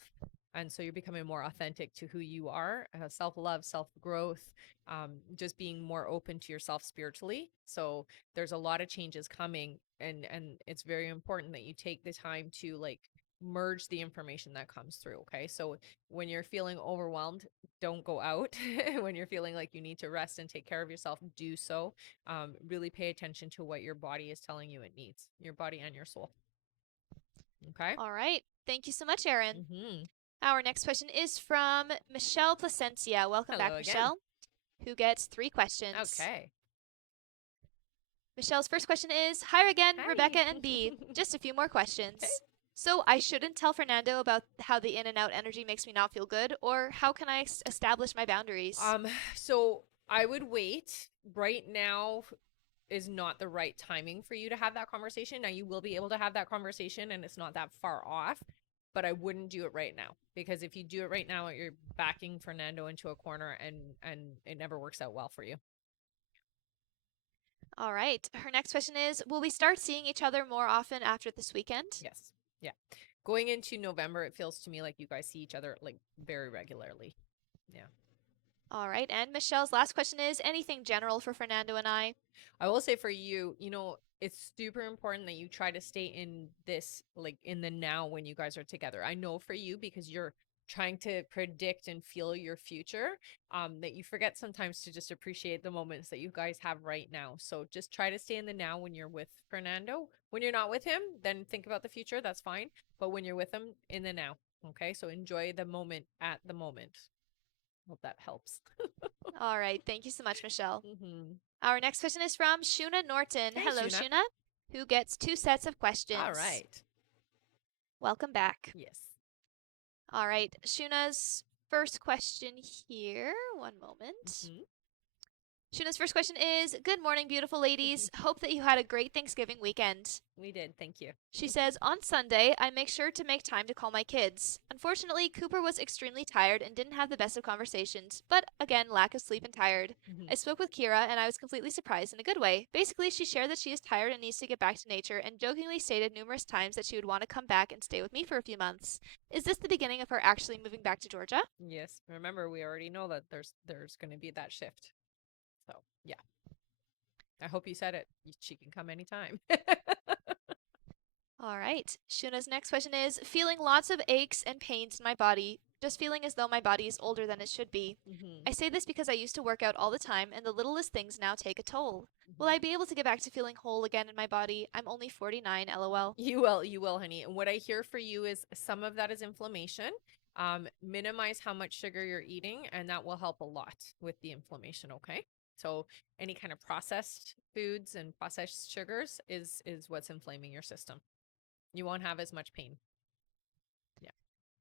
And so you're becoming more authentic to who you are, self-love, self-growth, just being more open to yourself spiritually. So there's a lot of changes coming, and it's very important that you take the time to like merge the information that comes through. Okay. So when you're feeling overwhelmed, don't go out. When you're feeling like you need to rest and take care of yourself, do so. Really pay attention to what your body is telling you it needs, your body and your soul. Okay. All right. Thank you so much, Erin. Mm-hmm. Our next question is from Michelle Placencia. Welcome Hello back, again. Michelle, who gets 3 questions. Okay. Michelle's first question is, hi again, Hi. Rebecca and B. Just a few more questions. Okay. So I shouldn't tell Fernando about how the in and out energy makes me not feel good, or how can I establish my boundaries? So I would wait. Right now is not the right timing for you to have that conversation. Now you will be able to have that conversation, and it's not that far off, but I wouldn't do it right now, because if you do it right now, you're backing Fernando into a corner, and it never works out well for you. All right. Her next question is, will we start seeing each other more often after this weekend? Yes. Yeah. Going into November, it feels to me like you guys see each other like very regularly. Yeah. All right. And Michelle's last question is, anything general for Fernando and I? I will say for you, it's super important that you try to stay in this, like in the now when you guys are together. I know for you, because you're trying to predict and feel your future, that you forget sometimes to just appreciate the moments that you guys have right now. So just try to stay in the now when you're with Fernando. When you're not with him, then think about the future. That's fine. But when you're with him, in the now. Okay. So enjoy the moment at the moment. Hope that helps. All right. Thank you so much, Michelle. Mm-hmm. Our next question is from Shuna Norton. Hey, Hello, Shuna. Shuna, who gets 2 sets of questions. All right. Welcome back. Yes. All right. Shuna's first question here. One moment. Mm-hmm. Shuna's first question is, good morning, beautiful ladies. Hope that you had a great Thanksgiving weekend. We did. Thank you. She says, on Sunday, I make sure to make time to call my kids. Unfortunately, Cooper was extremely tired and didn't have the best of conversations, but again, lack of sleep and tired. Mm-hmm. I spoke with Kira and I was completely surprised in a good way. Basically, she shared that she is tired and needs to get back to nature and jokingly stated numerous times that she would want to come back and stay with me for a few months. Is this the beginning of her actually moving back to Georgia? Yes. Remember, we already know that there's going to be that shift. So, yeah. I hope you said it. She can come anytime. All right. Shuna's next question is, feeling lots of aches and pains in my body, just feeling as though my body is older than it should be. Mm-hmm. I say this because I used to work out all the time and the littlest things now take a toll. Will I be able to get back to feeling whole again in my body? I'm only 49, lol. You will, honey. And what I hear for you is some of that is inflammation. Minimize how much sugar you're eating, and that will help a lot with the inflammation, okay? So any kind of processed foods and processed sugars is what's inflaming your system. You won't have as much pain. Yeah.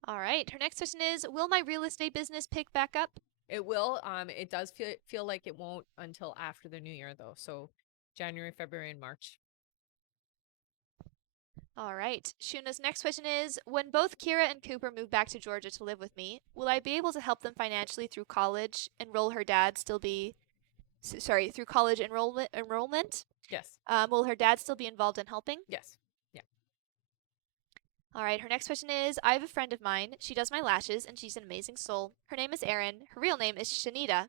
All right. Her next question is, will my real estate business pick back up? It will. It does feel like it won't until after the new year, though. So January, February, and March. All right. Shuna's next question is, when both Kira and Cooper move back to Georgia to live with me, will I be able to help them financially through college? Through college enrollment? Yes. Will her dad still be involved in helping? Yes. Yeah. All right, her next question is I have a friend of mine. She does my lashes and she's an amazing soul. Her name is Erin. Her real name is Shanita.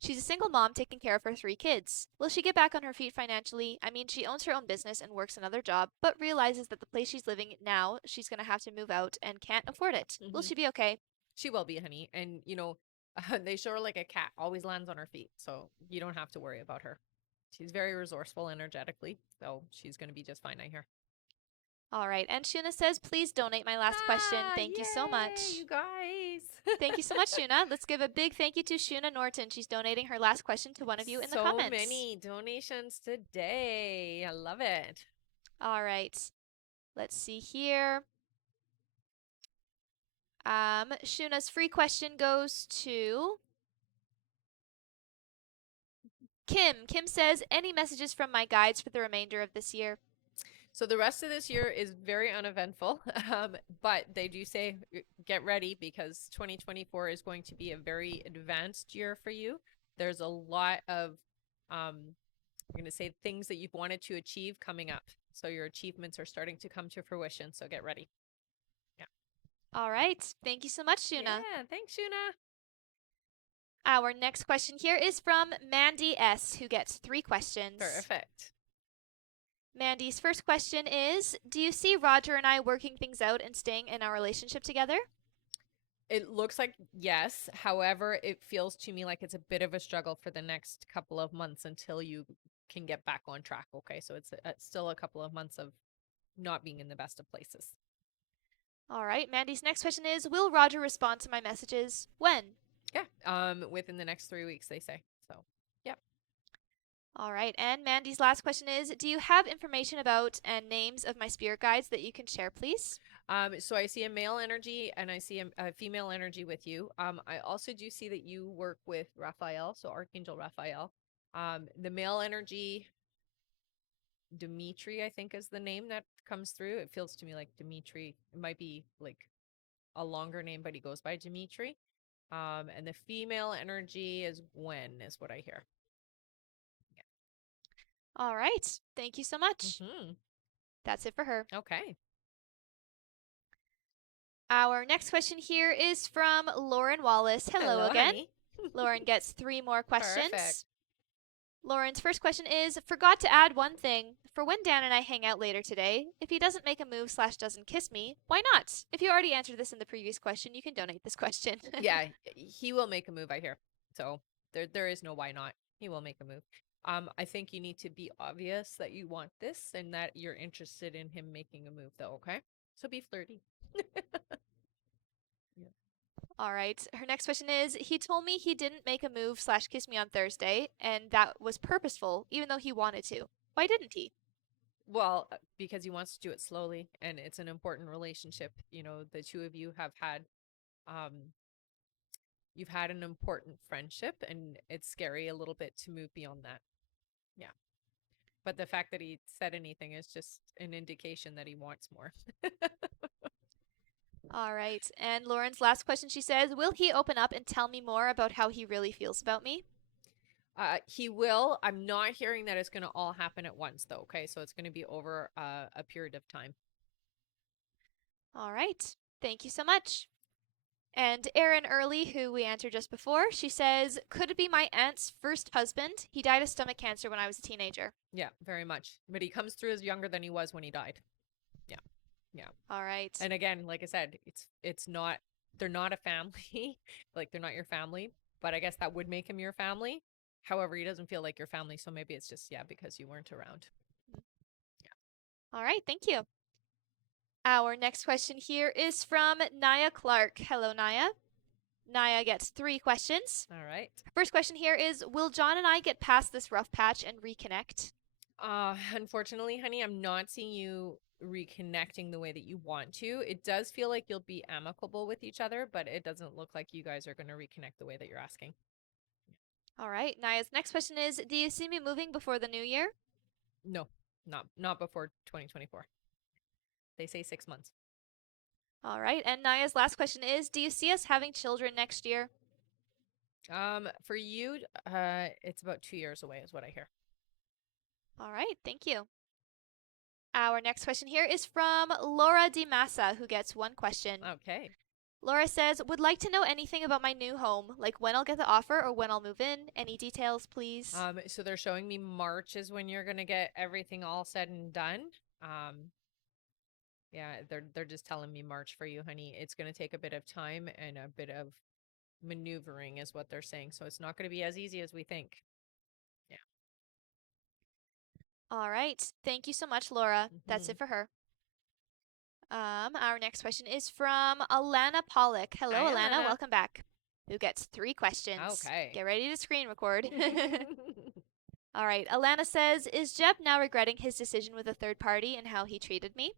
She's a single mom taking care of her 3 kids. Will she get back on her feet financially? I mean, she owns her own business and works another job, but realizes that the place she's living now, she's going to have to move out and can't afford it. Will Hmm. she be okay? She will be, honey. And, they show her like a cat, always lands on her feet. So you don't have to worry about her. She's very resourceful energetically. So she's going to be just fine, I hear. All right, and Shuna says, please donate my last question. Ah, Thank you so yay, much. you guys. Thank you so much, Shuna. Let's give a big thank you to Shuna Norton. She's donating her last question to one of you in the So comments. many donations today. I love it. All right, let's see here. Shuna's free question goes to Kim. Kim says, any messages from my guides for the remainder of this year? So the rest of this year is very uneventful, but they do say get ready because 2024 is going to be a very advanced year for you. There's a lot of, I'm going to say things that you've wanted to achieve coming up. So your achievements are starting to come to fruition. So get ready. Yeah. All right. Thank you so much, Shuna. Yeah. Thanks, Shuna. Our next question here is from Mandy S., who gets 3 questions. Perfect. Mandy's first question is, do you see Roger and I working things out and staying in our relationship together? It looks like yes. However, it feels to me like it's a bit of a struggle for the next couple of months until you can get back on track. Okay. So it's still a couple of months of not being in the best of places. All right. Mandy's next question is, will Roger respond to my messages? When? Yeah. Within the next 3 weeks, they say. So, yep. All right. And Mandy's last question is, do you have information about and names of my spirit guides that you can share, please? So I see a male energy and I see a female energy with you. I also do see that you work with Raphael, so Archangel Raphael. The male energy, Dimitri, I think is the name that comes through. It feels to me like Dimitri. It might be like a longer name, but he goes by Dimitri. And the female energy is Gwen, is what I hear. All right. Thank you so much. Mm-hmm. That's it for her. Okay. Our next question here is from Lauren Wallace. Hello again. Honey. Lauren gets 3 more questions. Perfect. Lauren's first question is, forgot to add one thing. For when Dan and I hang out later today, if he doesn't make a move / doesn't kiss me, why not? If you already answered this in the previous question, you can donate this question. Yeah, he will make a move, I hear. So there is no why not. He will make a move. I think you need to be obvious that you want this and that you're interested in him making a move though, okay? So be flirty. All right. Her next question is, he told me he didn't make a move / kiss me on Thursday, and that was purposeful, even though he wanted to. Why didn't he? Well, because he wants to do it slowly and it's an important relationship. The two of you have had you've had an important friendship and it's scary a little bit to move beyond that. Yeah. But the fact that he said anything is just an indication that he wants more. All right. And Lauren's last question, she says, will he open up and tell me more about how he really feels about me? He will. I'm not hearing that it's going to all happen at once, though. Okay. So it's going to be over a period of time. All right. Thank you so much. And Erin Early, who we answered just before, she says, could it be my aunt's first husband? He died of stomach cancer when I was a teenager. Yeah, very much. But he comes through as younger than he was when he died. Yeah. Yeah. All right. And again, like I said, it's not, they're not a family. Like they're not your family, but I guess that would make him your family. However, he doesn't feel like your family. So maybe it's just, yeah, because you weren't around. Yeah. All right. Thank you. Our next question here is from Naya Clark. Hello, Naya. Naya gets 3 questions. All right. First question here is, will John and I get past this rough patch and reconnect? Unfortunately, honey, I'm not seeing you reconnecting the way that you want to. It does feel like you'll be amicable with each other, but it doesn't look like you guys are going to reconnect the way that you're asking. All right. Naya's next question is, do you see me moving before the new year? No, not before 2024. They say 6 months. All right. And Naya's last question is, do you see us having children next year? For you, it's about 2 years away is what I hear. All right. Thank you. Our next question here is from Laura Di Massa, who gets one question. Okay. Laura says, would like to know anything about my new home, like when I'll get the offer or when I'll move in. Any details, please? So they're showing me March is when you're gonna get everything all said and done. Yeah, they're just telling me March for you, honey. It's gonna take a bit of time and a bit of maneuvering is what they're saying. So it's not gonna be as easy as we think. Yeah. All right. Thank you so much, Laura. That's Mhm. it for her. Our next question is from Alana Pollock. Hello, Hi, Alana. Alana. Welcome back. Who gets 3 questions. Okay. Get ready to screen record. All right. Alana says, is Jeb now regretting his decision with a third party and how he treated me?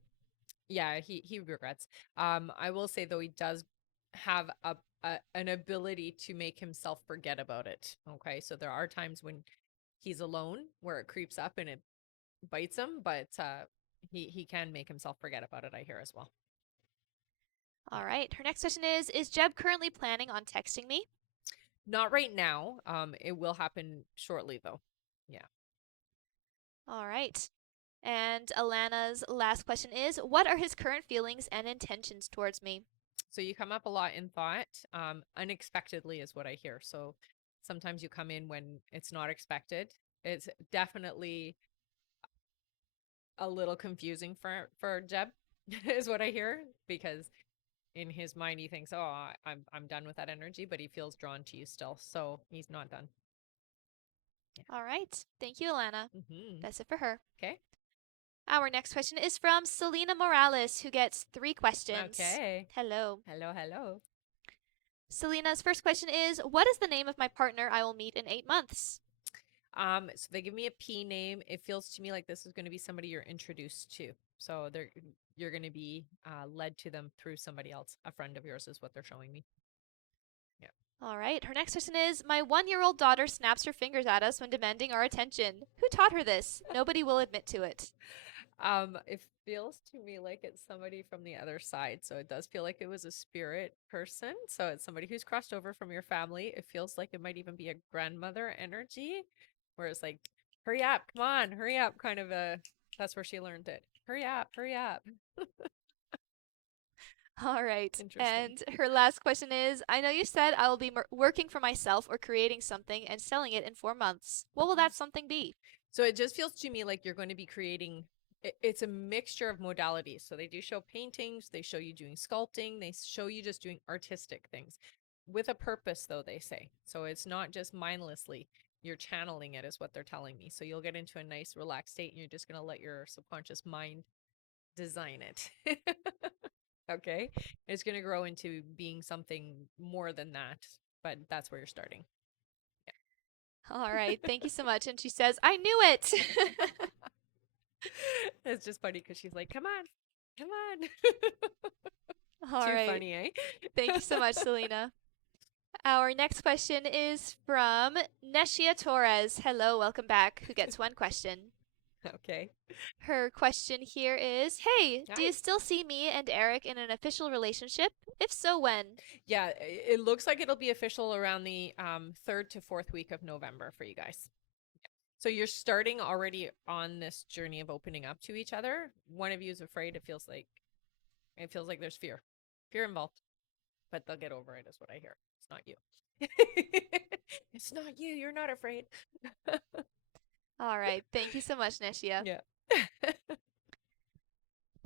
Yeah, he regrets. I will say though he does have an ability to make himself forget about it. Okay, so there are times when he's alone where it creeps up and it bites him, but he can make himself forget about it. I hear as well. All right. Her next question is Jeb currently planning on texting me? Not right now. It will happen shortly though. Yeah. All right. And Alana's last question is, what are his current feelings and intentions towards me? So you come up a lot in thought. Unexpectedly is what I hear. So sometimes you come in when it's not expected. It's definitely a little confusing for Jeb is what I hear because in his mind he thinks, "Oh, I'm done with that energy," but he feels drawn to you still. So he's not done. All right. Thank you, Alana. Mm-hmm. That's it for her. Okay. Our next question is from Selena Morales, who gets 3 questions. Okay. Hello. Hello, hello. Selena's first question is, what is the name of my partner I will meet in 8 months? So they give me a P name. It feels to me like this is going to be somebody you're introduced to. So you're going to be led to them through somebody else. A friend of yours is what they're showing me. Yeah. All right. Her next question is, my 1-year-old daughter snaps her fingers at us when demanding our attention. Who taught her this? Nobody will admit to it. It feels to me like it's somebody from the other side. So it does feel like it was a spirit person. So it's somebody who's crossed over from your family. It feels like it might even be a grandmother energy where it's like, hurry up, come on, hurry up, kind of that's where she learned it. Hurry up, hurry up. All right. Interesting. And her last question is, I know you said I will be working for myself or creating something and selling it in 4 months. What will that something be? So it just feels to me like you're going to be creating it's a mixture of modalities. So they do show paintings, they show you doing sculpting, they show you just doing artistic things with a purpose, though, they say. So it's not just mindlessly. You're channeling it, is what they're telling me. So you'll get into a nice, relaxed state and you're just going to let your subconscious mind design it. Okay. It's going to grow into being something more than that, but that's where you're starting. All right. Thank you so much. And she says, I knew it. It's just funny because she's like, come on, come on. All Too right. funny, eh? Thank you so much, Selena. Our next question is from Neshia Torres. Hello, welcome back. Who gets 1 question? Okay. Her question here is, hey, do Hi. you still see me and Eric in an official relationship? If so, when? Yeah, it looks like it'll be official around the 3rd to 4th week of November for you guys. So you're starting already on this journey of opening up to each other. One of you is afraid. It feels like there's fear involved, but they'll get over it is what I hear. It's not you. It's not you. You're not afraid. All right. Thank you so much, Neshia. Yeah.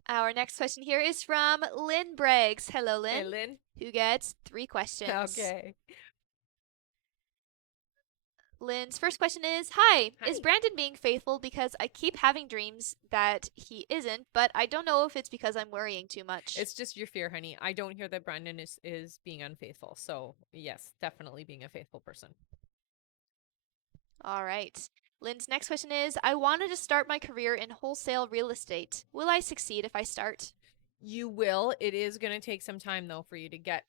Our next question here is from Lynn Braggs. Hello, Lynn. Hey, Lynn. Who gets 3 questions. Okay. Lynn's first question is, Hi, Hi. is Brandon being faithful because I keep having dreams that he isn't, but I don't know if it's because I'm worrying too much. It's just your fear, honey. I don't hear that Brandon is being unfaithful. So yes, definitely being a faithful person. All right. Lynn's next question is, I wanted to start my career in wholesale real estate. Will I succeed if I start? You will. It is going to take some time though for you to get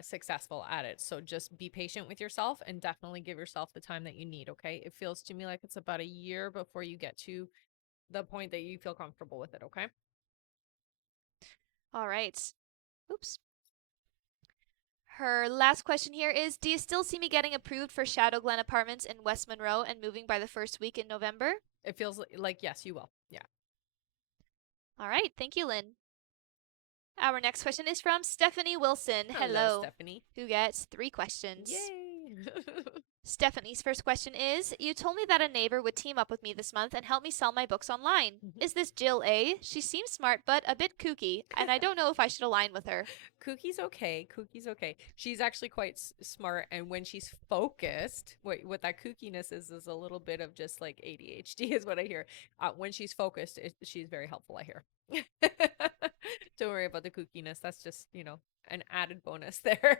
successful at it. So just be patient with yourself and definitely give yourself the time that you need. Okay. It feels to me like it's about a year before you get to the point that you feel comfortable with it. Okay. All right. Oops. Her last question here is, do you still see me getting approved for Shadow Glen Apartments in West Monroe and moving by the 1st week in November? It feels like yes, you will. Yeah. All right. Thank you, Lynn. Our next question is from Stephanie Wilson. Hello, Hello. Stephanie. Who gets 3 questions. Yay. Stephanie's first question is, you told me that a neighbor would team up with me this month and help me sell my books online. Is this Jill A? She seems smart, but a bit kooky, and I don't know if I should align with her. Kookie's okay. Kookie's okay. She's actually quite smart, and when she's focused, what that kookiness is a little bit of just like ADHD, is what I hear. When she's focused, she's very helpful. I hear. Don't worry about the kookiness. That's just an added bonus there.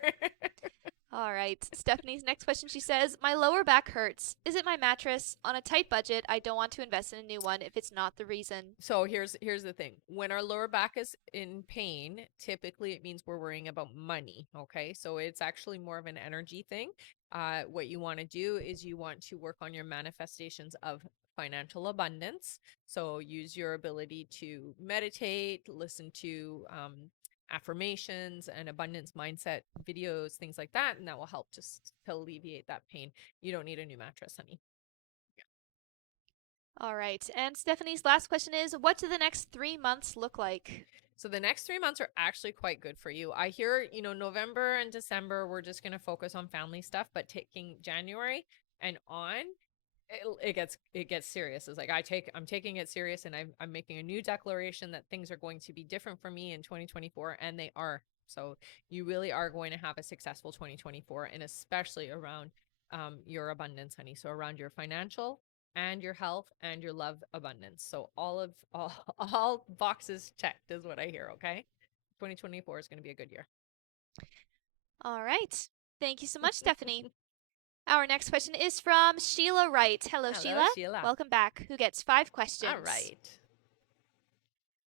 All right. Stephanie's next question, she says, my lower back hurts. Is it my mattress? On a tight budget, I don't want to invest in a new one if it's not the reason. So here's the thing. When our lower back is in pain, typically it means we're worrying about money. Okay. So it's actually more of an energy thing. What you want to do is you want to work on your manifestations of financial abundance. So use your ability to meditate, listen to affirmations and abundance mindset videos, things like that, and that will help just to alleviate that pain. You don't need a new mattress, honey. All right. And Stephanie's last question is, what do the next 3 months look like? So the next 3 months are actually quite good for you. I hear, November and December, we're just going to focus on family stuff, but taking January and on, it gets serious. It's like I'm taking it serious, and I'm making a new declaration that things are going to be different for me in 2024, and they are. So you really are going to have a successful 2024, and especially around your abundance, honey. So around your financial and your health and your love abundance. So all boxes checked is what I hear. Okay, 2024 is going to be a good year. All right. Thank you so much, Stephanie. Our next question is from Sheila Wright. Hello, Sheila. Welcome back. Who gets 5 questions? All right.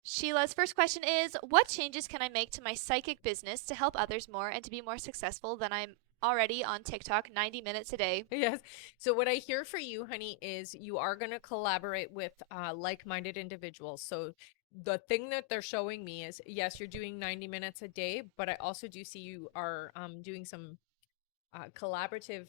Sheila's first question is, what changes can I make to my psychic business to help others more and to be more successful than I'm already on TikTok 90 minutes a day? Yes. So what I hear for you, honey, is you are going to collaborate with like-minded individuals. So the thing that they're showing me is, yes, you're doing 90 minutes a day, but I also do see you are doing some collaborative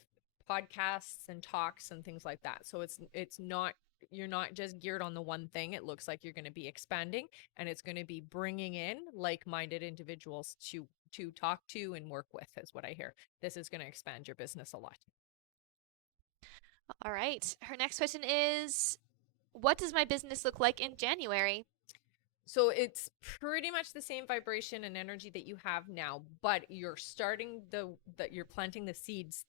podcasts and talks and things like that. So it's not, you're not just geared on the one thing. It looks like you're going to be expanding, and it's going to be bringing in like-minded individuals to talk to and work with, is what I hear. This is going to expand your business a lot. All right. Her next question is, what does my business look like in January? So it's pretty much the same vibration and energy that you have now, but you're starting you're planting the seeds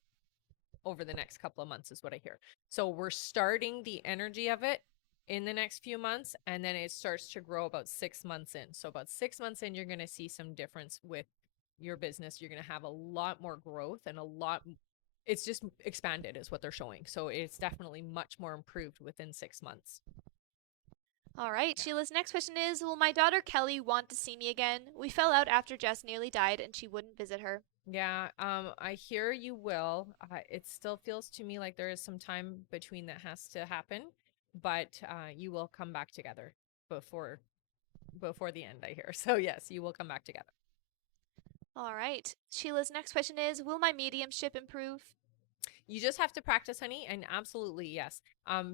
over the next couple of months, is what I hear. So we're starting the energy of it in the next few months, and then it starts to grow about 6 months in. So about 6 months in, you're going to see some difference with your business. You're going to have a lot more growth and it's just expanded, is what they're showing. So it's definitely much more improved within 6 months. All right. Sheila's next question is, will my daughter Kelly want to see me again? We fell out after Jess nearly died and she wouldn't visit her. Yeah, I hear you will. It still feels to me like there is some time between that has to happen, but you will come back together before the end, I hear. So yes, you will come back together. All right. Sheila's next question is, will my mediumship improve? You just have to practice, honey, and absolutely yes.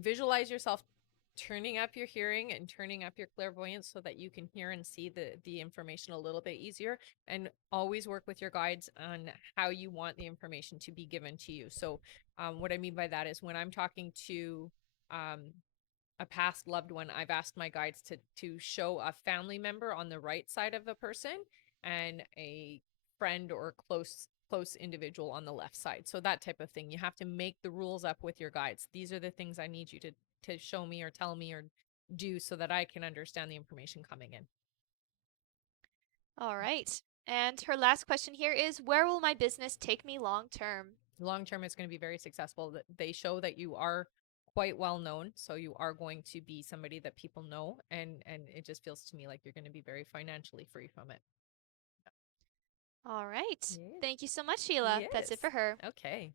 Visualize yourself turning up your hearing and turning up your clairvoyance so that you can hear and see the information a little bit easier, and always work with your guides on how you want the information to be given to you. So what I mean by that is, when I'm talking to a past loved one, I've asked my guides to show a family member on the right side of the person and a friend or close individual on the left side. So that type of thing. You have to make the rules up with your guides. These are the things I need you to show me or tell me or do so that I can understand the information coming in. All right. And her last question here is, where will my business take me long term? Long term, it's going to be very successful. They show that you are quite well known, so you are going to be somebody that people know, and it just feels to me like you're going to be very financially free from it. All right. Yes. Thank you so much, Sheila. Yes. That's it for her. Okay.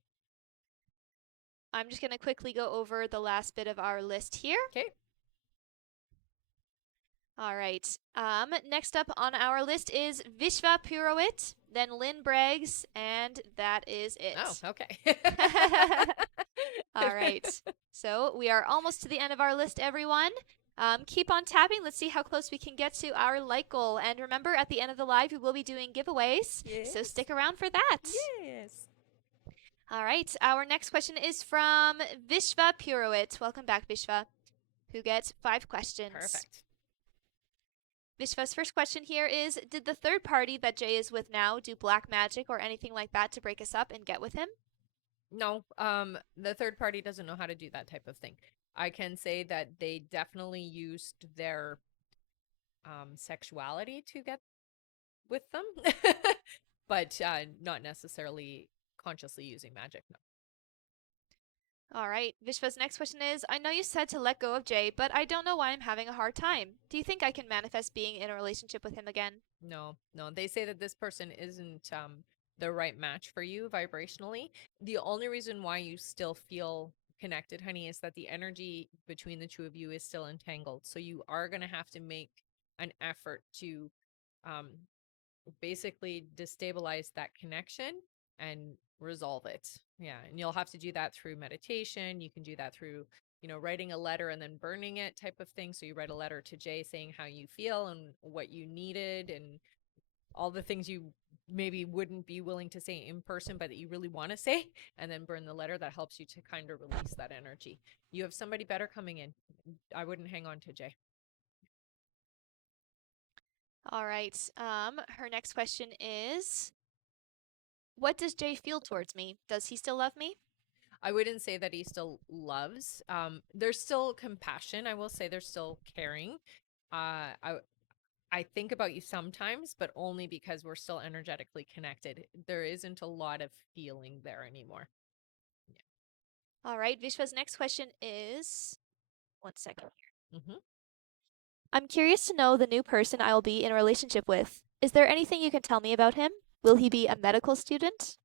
I'm just going to quickly go over the last bit of our list here. Okay. All right. Next up on our list is Vishva Purohit, then Lynn Braggs, and that is it. Oh, okay. All right. So we are almost to the end of our list, everyone. Keep on tapping. Let's see how close we can get to our like goal. And remember, at the end of the live, we will be doing giveaways. So stick around for that. Yes. All right. Our next question is from Vishva Purowit. Welcome back, Vishva, who gets 5 questions. Perfect. Vishva's first question here is, did the third party that Jay is with now do black magic or anything like that to break us up and get with him? No, the third party doesn't know how to do that type of thing. I can say that they definitely used their sexuality to get with them, but not necessarily consciously using magic. No. All right. Vishva's next question is, I know you said to let go of Jay, but I don't know why I'm having a hard time. Do you think I can manifest being in a relationship with him again? No, no. They say that this person isn't the right match for you vibrationally. The only reason why you still feel connected, honey, is that the energy between the two of you is still entangled. So you are going to have to make an effort to um, basically destabilize that connection and resolve it. Yeah. And you'll have to do that through meditation. You can do that through, writing a letter and then burning it type of thing. So you write a letter to Jay saying how you feel and what you needed and all the things you maybe wouldn't be willing to say in person, but that you really want to say, and then burn the letter. That helps you to kind of release that energy. You have somebody better coming in. I wouldn't hang on to Jay. All right. Her next question is, what does Jay feel towards me? Does he still love me? I wouldn't say that he still loves. There's still compassion. I will say there's still caring. I think about you sometimes, but only because we're still energetically connected. There isn't a lot of feeling there anymore. Yeah. All right. Vishwa's next question is, one second here. I'm curious to know the new person I will be in a relationship with. Is there anything you can tell me about him? Will he be a medical student?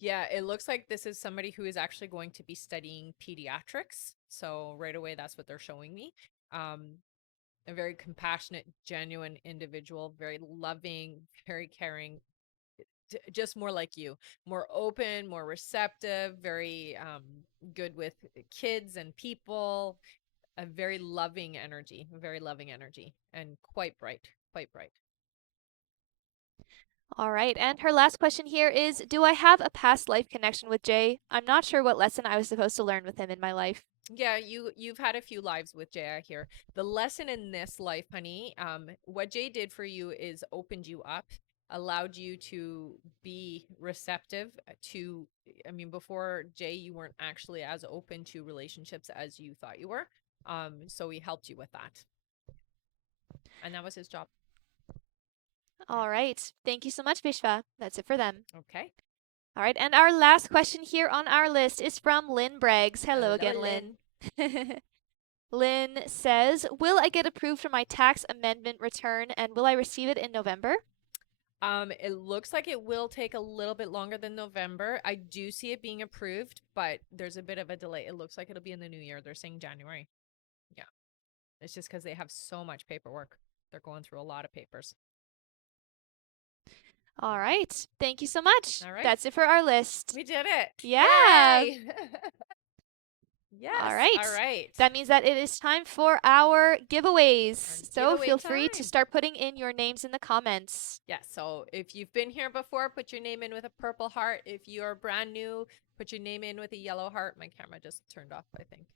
Yeah, it looks like this is somebody who is actually going to be studying pediatrics. So right away, that's what they're showing me. A very compassionate, genuine individual, very loving, very caring, just more like you, more open, more receptive, very good with kids and people, a very loving energy, and quite bright, quite bright. All right. And her last question here is, do I have a past life connection with Jay? I'm not sure what lesson I was supposed to learn with him in my life. Yeah, you've had a few lives with Jay, I hear. The lesson in this life, honey, what Jay did for you is opened you up, allowed you to be receptive to, I mean, before Jay, you weren't actually as open to relationships as you thought you were. So he helped you with that. And that was his job. All right. Thank you so much, Vishva. That's it for them. Okay. All right. And our last question here on our list is from Lynn Braggs. Hello again, Lynn. Lynn says, will I get approved for my tax amendment return and will I receive it in November? It looks like it will take a little bit longer than November. I do see it being approved, but there's a bit of a delay. It looks like it'll be in the new year. They're saying January. Yeah. It's just because they have so much paperwork. They're going through a lot of papers. All right. Thank you so much. All right. That's it for our list. We did it. Yeah. Yes. All right. All right. That means that it is time for our giveaways. So giveaway feel free time. to start putting in your names in the comments. Yeah. So if you've been here before, put your name in with a purple heart. If you're brand new, put your name in with a yellow heart. My camera just turned off, I think.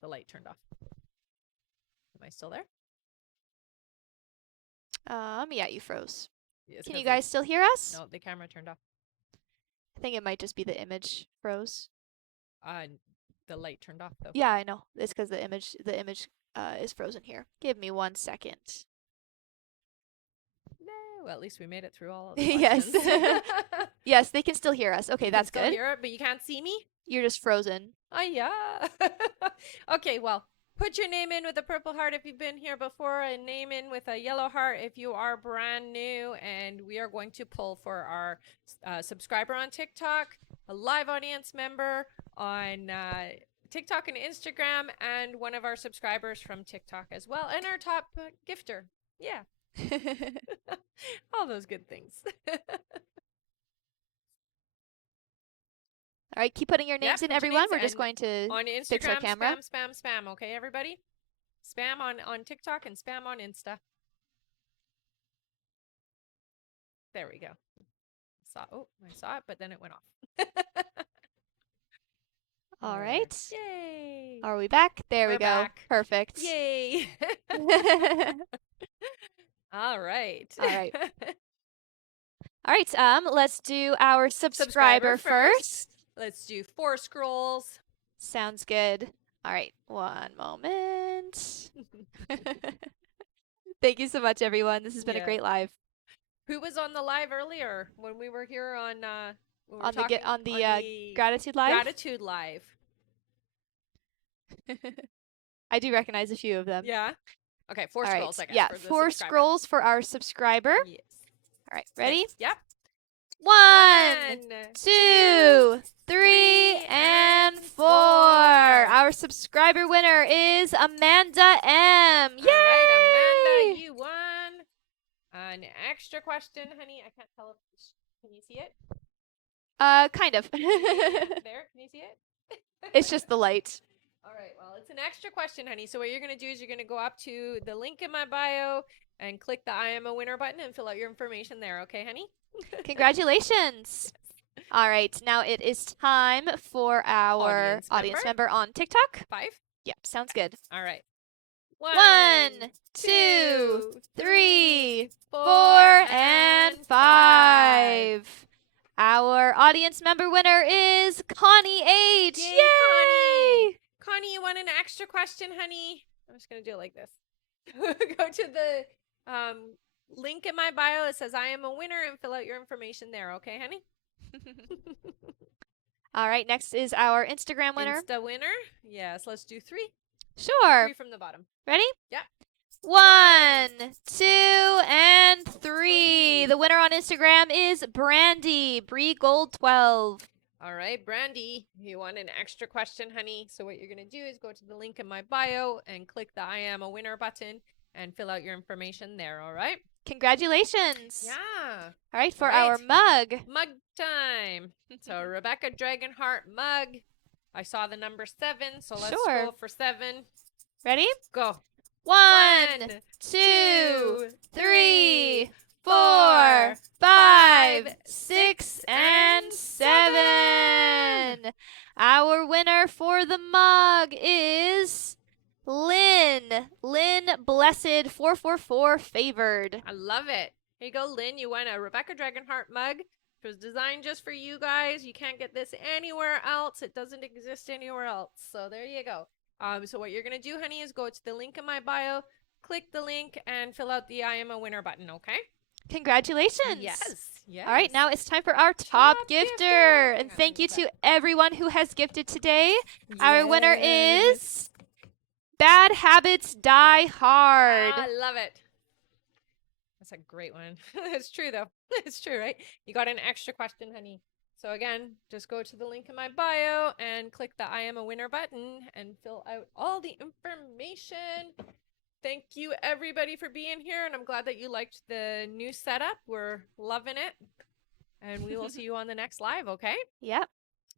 The light turned off. Am I still there? Yeah, you froze. Yes, Can you guys still hear us? No, the camera turned off. I think it might just be the image froze. The light turned off though. Yeah, I know. It's because the image is frozen here. Give me 1 second. No, well, at least we made it through all of the Yes. Yes, they can still hear us. Okay, that's good. Hear it, but you can't see me? You're just frozen. Oh, yeah. Okay, well, put your name in with a purple heart if you've been here before, and name in with a yellow heart if you are brand new. And we are going to pull for our subscriber on TikTok, a live audience member on TikTok and Instagram, and one of our subscribers from TikTok as well, and our top gifter. Yeah. All those good things. All right, keep putting your names in, everyone. We're just going to on Instagram, fix our camera. spam. Okay, everybody? Spam on TikTok and spam on Insta. There we go. I saw it, but then it went off. All right. Yay. Are we back? There we We're go. back. Perfect. Yay. All right. All right. All right. Let's do our subscriber first. Let's do 4 scrolls. Sounds good. All right. One moment. Thank you so much, everyone. This has been a great live. Who was on the live earlier when we were here on the gratitude live? Gratitude live. I do recognize a few of them. Yeah. Okay, 4 scrolls, I guess. Yeah, for the 4 scrolls for our subscriber. Yes. All right, ready? Yep. 1, 2, 3, and 4. Our subscriber winner is Amanda M. Yay! All right, Amanda, you won an extra question, honey. I can't tell if can you see it? Kind of. There, can you see it? It's just the light. All right, well, it's an extra question, honey. So what you're going to do is you're going to go up to the link in my bio and click the I am a winner button and fill out your information there. Okay, honey? Congratulations. All right, now it is time for our audience member on TikTok. 5? Yep, sounds good. All right. 1, 2, 3, 4, and 5. Our audience member winner is Connie H. Yay! Connie, you want an extra question, honey? I'm just going to do it like this. Go to the link in my bio. It says I am a winner and fill out your information there. Okay, honey? All right, next is our Instagram winner. Insta winner? Yes, let's do 3. Sure. 3 from the bottom. Ready? Yep. 1, 2, and 3. The winner on Instagram is Brandy, Bree Gold 12. All right, Brandy, you want an extra question, honey. So what you're going to do is go to the link in my bio and click the I am a winner button and fill out your information there, all right? Congratulations. Yeah. All right, for our mug. Mug time. So Rebecca Dragonheart mug. I saw the number 7, so let's go for 7. Ready? Go. 1, 2, 3, 4, 5, 6, and 7. Our winner for the mug is Lynn. Lynn Blessed 444 favored. I love it. Here you go, Lynn. You won a Rebecca Dragonheart mug. It was designed just for you guys. You can't get this anywhere else. It doesn't exist anywhere else. So there you go. So what you're going to do, honey, is go to the link in my bio, click the link, and fill out the I am a winner button, okay? Congratulations. Yes. All right, now it's time for our top gifter. And thank you to everyone who has gifted today. Yes. Our winner is Bad Habits Die Hard. I love it. That's a great one. It's true, though. It's true, right? You got an extra question, honey. So again, just go to the link in my bio and click the I am a winner button and fill out all the information. Thank you, everybody, for being here. And I'm glad that you liked the new setup. We're loving it. And we will see you on the next live, okay? Yep.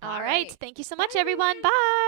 All right. Thank you so much, everyone. Bye.